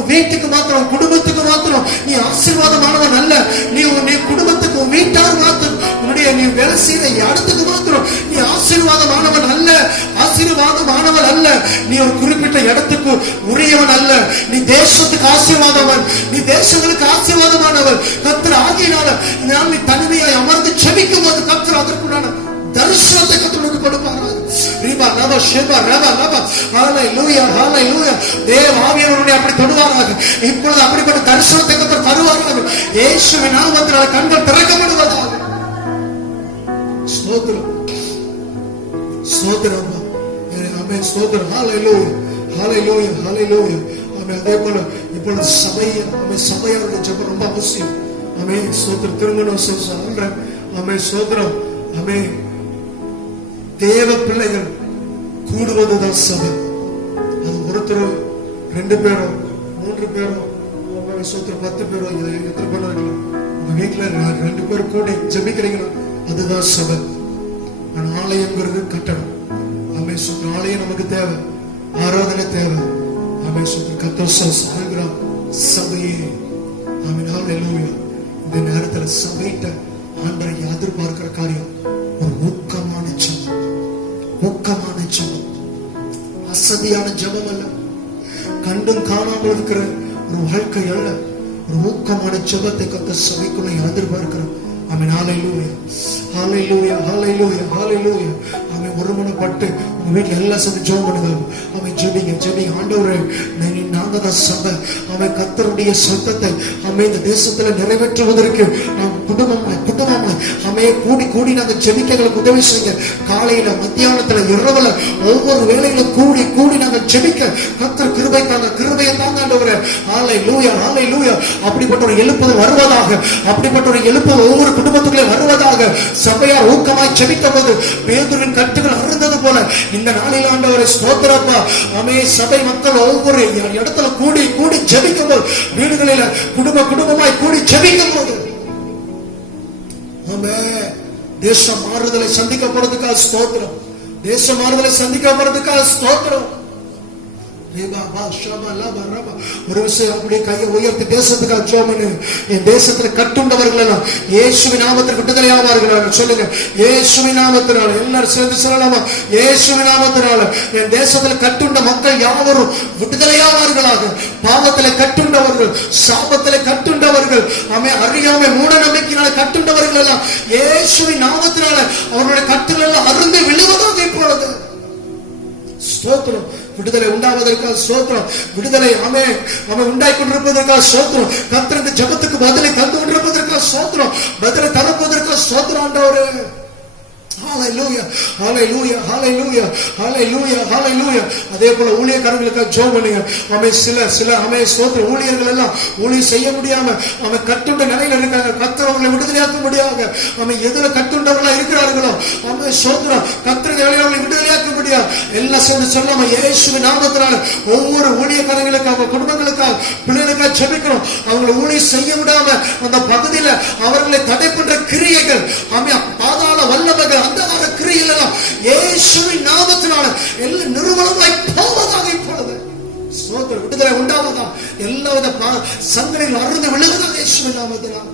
வீட்டுக்கு மாத்திரம், குடும்பத்துக்கு மாத்திரம் நீ ஆசீர்வாதமானவன் அல்ல. நீ குடும்பத்துக்கு வீட்டார் மாத்திரம், உன்னுடைய நீ வேலை செய்யற இடத்துக்கு மாத்திரம் நீ ஆசீர்வாதமானவன் அல்ல, ஆசீர்வாதமானவன் அல்ல. நீ ஒரு குறிப்பிட்ட இடத்துக்கு உரியவன் அல்ல. நீ தேசத்துக்கு ஆசீர்வாதவன், நீ தேசங்களுக்கு ஆசீர்வாதமானவன். கர்த்தர் ஆகியனால நீ தனிமையாய் அமர்ந்து ஜெபிக்கும் போது கர்த்தர் அதற்குண்டான தரிசனத்தை கர்த்தருக்கு கொடுப்பாராக. ரிபா லப ஷெபா ரபா லபா. ஹalleluya ஹalleluya. தேவ ஆவியானவருடைய அப்படி தொடுவாராக. இப்பொழுது அப்படிப்பட்ட தரிசனத்தை கர்த்தர் தருவாராக. இயேசுவின் நாமத்தினால கண்கள் திறக்கப்படுவதாக. ஸ்தோத்திரம் ஸ்தோத்திரம். ஆமென். ஸ்தோத்திரம். ஹalleluya ஹalleluya ஹalleluya. ஆமென். அதே போல இப்பொழுது சபையாருடைய ஜெபம் ரொம்ப அவசியம். ஆமென். ஸ்தோத்திரம். திருமணம் சொல்றேன். ஆமென். ஸ்தோத்திரம். ஆமென். தேவ பிள்ளைகள் கூடுவதுதான் சபை. அது ஒருத்தர் 2 பேரோ 3 பேரோ சோத்திரம் 10 பேரோ எத்தனை பேரோ இருக்கலாம். உங்க வீட்டுல 2 பேர் கூடி ஜெபிக்கிறீங்களா, அதுதான் சபை. ஆனா ஆலயங்கிறது கட்டணம். ஆமென். சோத்திரம். ஆலயம் நமக்கு தேவை, ஆராதனை தேவை. ஆமென். சோத்திரம். கர்த்தர் சொல்கிறார் சபையே. ஆமென். ஹalleluya. இந்த நேரத்துல சபைட்ட ஆண்டவரை எதிர்பார்க்கிற காரியம் ஒரு ஊக்கமான ஜெபம். ஊக்கமான ஜெபம், அசதியான ஜெபம் அல்ல, கண்டும் காணாமல் இருக்கிற ஒரு வாழ்க்கை அல்ல. ஒரு ஊக்கமான ஜெபத்தை கர்த்தர் சபைக்குள்ள எதிர்பார்க்கிறோம். ஆமென். ஹalleluya ஹalleluya ஹalleluya ஹalleluya. ஆமென். ஒருமனப்பட்டு உங்க வீட்டுல எல்லாம் சேர்ந்து ஜெபம் பண்ணுங்க. ஆமென். ஜெபிங்க ஜெபிங்க. ஆண்டவரே நாங்க தான் சபை. ஆமென். கர்த்தருடைய சத்தத்தை ஆமென் இந்த தேசத்துல நிறைவேற்றுவதற்கு நாம் குடும்பமாய் ஆமென் கூடி கூடி நாங்க ஜெபிக்க உதவி செய்யுங்க. காலையில மத்தியானத்துல இரவுல ஒவ்வொரு வேளையில கூடி கூடி நாங்க ஜெபிக்க கர்த்தர் கிருபை தாங்க, கிருபையை தாங்க ஆண்டவரே. ஹalleluya ஹalleluya. அப்படிப்பட்ட ஒரு எழுப்புதல் வருவதாக, அப்படிப்பட்ட ஒரு எழுப்புதல் ஒவ்வொரு குடும்பத்துக்குள்ளே வருவதாக. சபையார் ஊக்கமாய் ஜெபித்த போது பேதுருவின் கட்டுகள் அறுந்தது போல இந்த நாளில் ஆண்டவரே ஸ்தோத்திரப்பா. ஆமென். சபை மக்கள் ஒவ்வொரு இடத்துல கூடி கூடி ஜெபிக்கும் போது, வீடுகளில குடும்பமாய் கூடி ஜெபிக்கும் போது ஆமென் தேச மாறுதலை சந்திக்கப்படுறதுக்காக ஸ்தோத்திரம். தேச மாறுதலை சந்திக்கப்படுறதுக்காக ஸ்தோத்திரம். ஒரு விஷயம் அப்படியே கையை உயர்த்தி தேசத்துக்காக ஜெபம் பண்ணு. என் தேசத்துல கட்டுண்டவர்கள் எல்லாம் இயேசுவின் நாமத்தில் விடுதலை ஆவார்கள். சொல்லுங்க, இயேசுவின் நாமத்தினால. எல்லாரும் சேர்ந்து சொல்லலாமா? இயேசுவின் நாமத்தினால என் தேசத்துல கட்டுண்ட மக்கள் யாவரும் விடுதலை ஆவார்களாக. பாவத்திலே கட்டுண்டவர்கள், சாபத்திலே கட்டுண்டவர்கள், அறியாமை மூட நம்பிக்கையினால கட்டுண்டவர்கள் எல்லாம் இயேசுவின் நாமத்தினால அவர்களுடைய கட்டுகள் எல்லாம் அருந்து விழுவதாக இப்பொழுது ஸ்தோத்திரம். விடுதலை உண்டாவதற்காக ஸ்தோத்திரம். விடுதலை அவன் உண்டாய் கொண்டிருப்பதற்காக ஸ்தோத்திரம். கர்த்தர் ஜெபத்துக்கு பதிலை தந்து கொண்டிருப்பதற்காக ஸ்தோத்திரம். பதிலை தரப்பதற்காக ஸ்தோத்திரம் ஆண்டவரே. ஹalleluya ஹalleluya ஹalleluya ஹalleluya ஹalleluya. அதே போல ஊழியக்காரர்களுக்காக ஜெபம் பண்ணுங்க. சில ஸ்தோத்திரம் ஊழியர்கள் எல்லாம் ஊழியம் செய்ய முடியாம கட்டுண்ட நிலையில இருக்காங்க. கர்த்தர் அவங்களை விடுதலையாக்க முடியாத எதுல கட்டுண்டவர்களா இருக்கிறார்களோ ஸ்தோத்திரம் கர்த்தர் அவங்களை விடுதலையாக்க முடியாது. எல்லாம் சேர்ந்து சொல்லாம இயேசுவின் நாமத்தினால ஒவ்வொரு ஊழியக்காரங்களுக்காக, குடும்பங்களுக்காக, பிள்ளைகளுக்காக ஜெபிக்கிறோம். அவங்களை ஊழியம் செய்ய முடியாம அந்த பகுதியில அவர்களை தடை பண்ற கிரியைகள், பாதாள வல்லமைகள், அந்த கிரியைகள் எல்லாம் இயேசுவின் நாமத்தினால எல்லாம் நிர்மலமாய் போவதாக இப்பொழுது ஸ்தோத்திரம். விடுதலை உண்டாவதா, எல்லாவித சங்கடைகள் அறுந்து விழுவதாக இயேசுவின் நாமத்தினால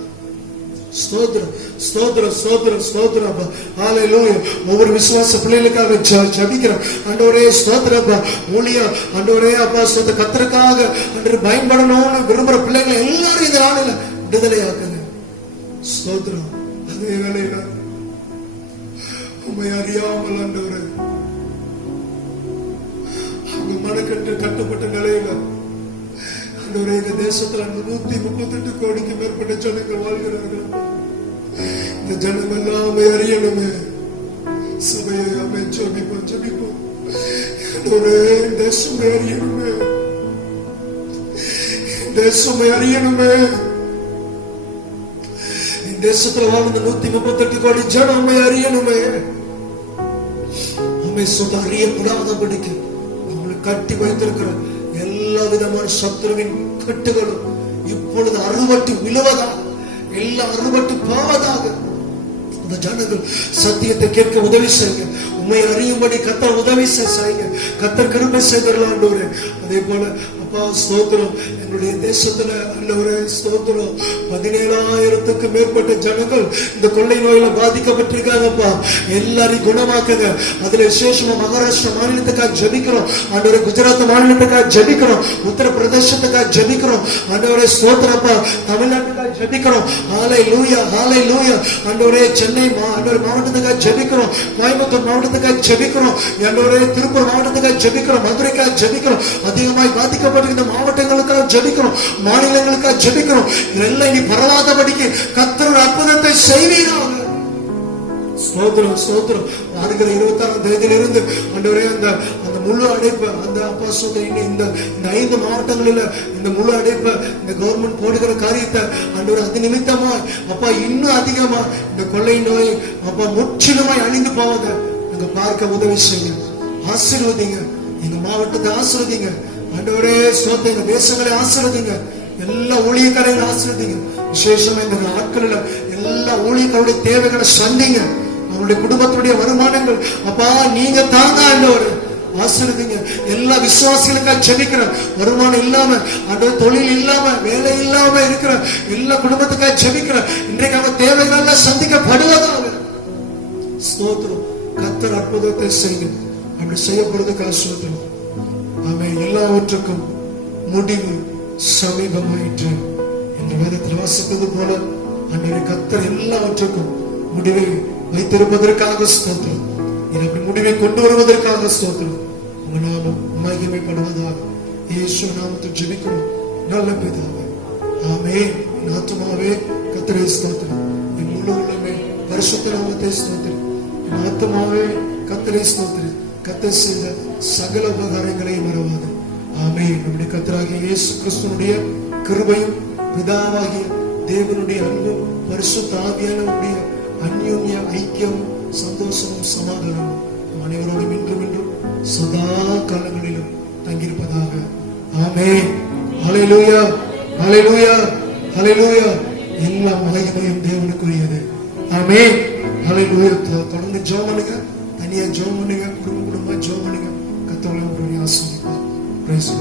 ஸ்தோத்திரம் ஸ்தோத்திரம் ஸ்தோத்திரம் ஸ்தோத்திரம். ஹalleluya. ஒவ்வொரு விசுவாச பிள்ளைகளுக்காக ஜெபிக்கிறோம் ஆண்டவரே. ஸ்தோத்திரம். ஊழியம் ஆண்டவரே அப்பா ஸ்தோத்திரம். கர்த்தருக்காக ஆண்டவரே பயன்படணும்னு விரும்புற பிள்ளைகளை எல்லாரும் இந்த நாளில விடுதலையாக்குங்க. ஸ்தோத்திரம். அதே வேளையில உம்மை அறியாமல் ஆண்டவரே அவங்க மனக்கட்டு கட்டப்பட்ட நிலையில ஆண்டவரே இந்த தேசத்துல 138 கோடிக்கு மேற்பட்ட ஜனங்கள் வாழ்கிறார்கள். இந்த ஜனம் எல்லாம் அறியணுமே. சபையை ஜெபிப்போம். ஆண்டவரே தேசமே அறியணுமே, தேசமே அறியணுமே. தேசத்துல வாழ்ந்த 138 கோடி ஜனமே அறியணுமே. அறியக்கூடாதபடிக்கு அவங்களை கட்டி வைத்திருக்கிற எல்லா விதமான சத்துருவின் கட்டுகளும் இப்பொழுது அறுபட்டு விழுவதாக, எல்லாம் அறுபட்டு போவதாக. அந்த ஜனங்கள் சத்தியத்தை கேட்க உதவி செய்யுங்க. உண்மை அறியும்படி கர்த்தர் உதவி செய்யுங்க. கர்த்தர் கிருபை செய்தரலாம். அதே போல அப்பா ஸ்தோத்திரம். எங்களுடைய தேசத்துல ஆண்டவரே ஸ்தோத்திரம் 17,000க்கு மேற்பட்ட ஜனங்கள் இந்த கொள்ளை நோயில பாதிக்கப்பட்டிருக்காங்கப்பா. எல்லாரையும் குணமாக்குங்க. அதுல விசேஷமா மகாராஷ்டிரா மாநிலத்துக்காக ஜெபிக்கிறோம் ஆண்டவரே, குஜராத் மாநிலத்துக்காக ஜெபிக்கிறோம், உத்தரப்பிரதேசத்துக்காக ஜெபிக்கிறோம் ஆண்டவரே ஸ்தோத்திரப்பா, தமிழ்நாட்டுக்காக ஜெபிக்கிறோம். ஹல்லேலூயா ஹல்லேலூயா ஆண்டவரே. சென்னை மாவட்டத்துக்காக ஜெபிக்கிறோம், கோயம்புத்தூர் மாவட்டத்துக்காக ஜெபிக்கிறோம் ஆண்டவரே, திருப்பூர் மாவட்டத்துக்காக ஜெபிக்கிறோம், மதுரைக்காக ஜெபிக்கிறோம், அதிகமாய் பாதிக்கப்பட்டிருக்கிற மாவட்டங்களுக்காக ஜெபிக்கிறோம், மாநிலங்களுக்காக ஜெபிக்கிறோம். இதெல்லாம் நீ பரவாதபடிக்கு கர்த்தர் அற்புதத்தை செய்வீராக. ஸ்தோத்திரம் ஸ்தோத்திரம். வருகிற 26ஆம் தேதியிலிருந்து ஆண்டவரே அந்த முழு அடைப்பு அந்த அப்பா சொல்ற இந்த 5 மாவட்டங்களில் இந்த முழு அடைப்பு இந்த கவர்மெண்ட் போடுகிற காரியத்தை ஆண்டவரே அது நிமித்தமா அப்பா இன்னும் அதிகமா இந்த கொள்ளை நோய் அப்பா முற்றிலுமாய் அழிந்து போவதை நாங்க பார்க்க உதவி செய்யுங்க. ஆசீர்வதிங்க எங்க மாவட்டத்தை, ஆசீர்வதிங்க ஆண்டவரே ஸ்தோத்திரம். எங்க தேசங்களை ஆசீர்வதிங்க, எல்லா ஊழியக்காரங்களை ஆசீர்வதிங்க. விசேஷமா இந்த நாட்களில் எல்லா ஊழியர்களுடைய தேவைகளை சந்திங்க. அவருடைய குடும்பத்துடைய வருமானங்கள் அப்பா நீங்க தாங்க ஆண்டவரே, ஆசீர்வதிங்க. எல்லா விசுவாசிகளுக்காக ஜெபிக்கிறேன். வருமானம் இல்லாம ஆண்டவரே, தொழில் இல்லாம வேலை இல்லாம இருக்கிற எல்லா குடும்பத்துக்காக ஜெபிக்கிறேன். இன்றைக்கு அவங்க தேவைகள் எல்லாம் சந்திக்கப்படுவதாக. ஸ்தோத்திரம். கர்த்தர் அற்புதத்தை செய்யுங்க. அப்படி செய்யப்படுறதுக்காக ஸ்தோத்திரம். ஆமென். எல்லாவற்றுக்கும் முடிவு சமீபமாயிற்று என்று வேதத்தில் வாசித்தது போல ஆண்டவரே கர்த்தர் எல்லாவற்றுக்கும் முடிவை வைத்திருப்பதற்காக ஸ்தோத்திரம். அப்படி முடிவை கொண்டு வருவதற்காக ஸ்தோத்திரம். உங்க நாமம் மகிமைப்படுவதாக இயேசு நாமத்தில் ஜெபிக்கிறோம் நல்ல பிதாவே, ஆமென். என் ஆத்துமாவே கர்த்தரை ஸ்தோத்திரம், என் முழு உள்ளமே பரிசுத்த நாமத்தை ஸ்தோத்திரம். என் ஆத்துமாவே கர்த்தரை ஸ்தோத்திரம், கர்த்தர் செய்த சகல உபகாரங்களையும் மறவாது. ஆமென். நம்முடைய கர்த்தராகிய இயேசு கிறிஸ்துவினுடைய கிருபையும் பிதாவாகிய தேவனுடைய அன்பும் பரிசுத்த ஆவியானவருடைய அந்யோன்ய ஐக்கியம் சந்தோஷமும் சமாதானமும் அனைவரோடும் இன்றும் இன்றும் சதா காலங்களிலும் தங்கியிருப்பதாக. ஆமென். ஹல்லேலூயா ஹல்லேலூயா ஹல்லேலூயா. எல்லா மகிமையும் தேவனுக்குரியது. ஆமென். ஹல்லேலூயா. தொடர்ந்து ஜெபம் பண்ணுங்க, தனியா ஜெபம் பண்ணுங்க, குடும்பமா ஜெபம் பண்ணுங்க. கர்த்தர் உங்களை ஆசீர்வதிப்பார். பிரைஸ்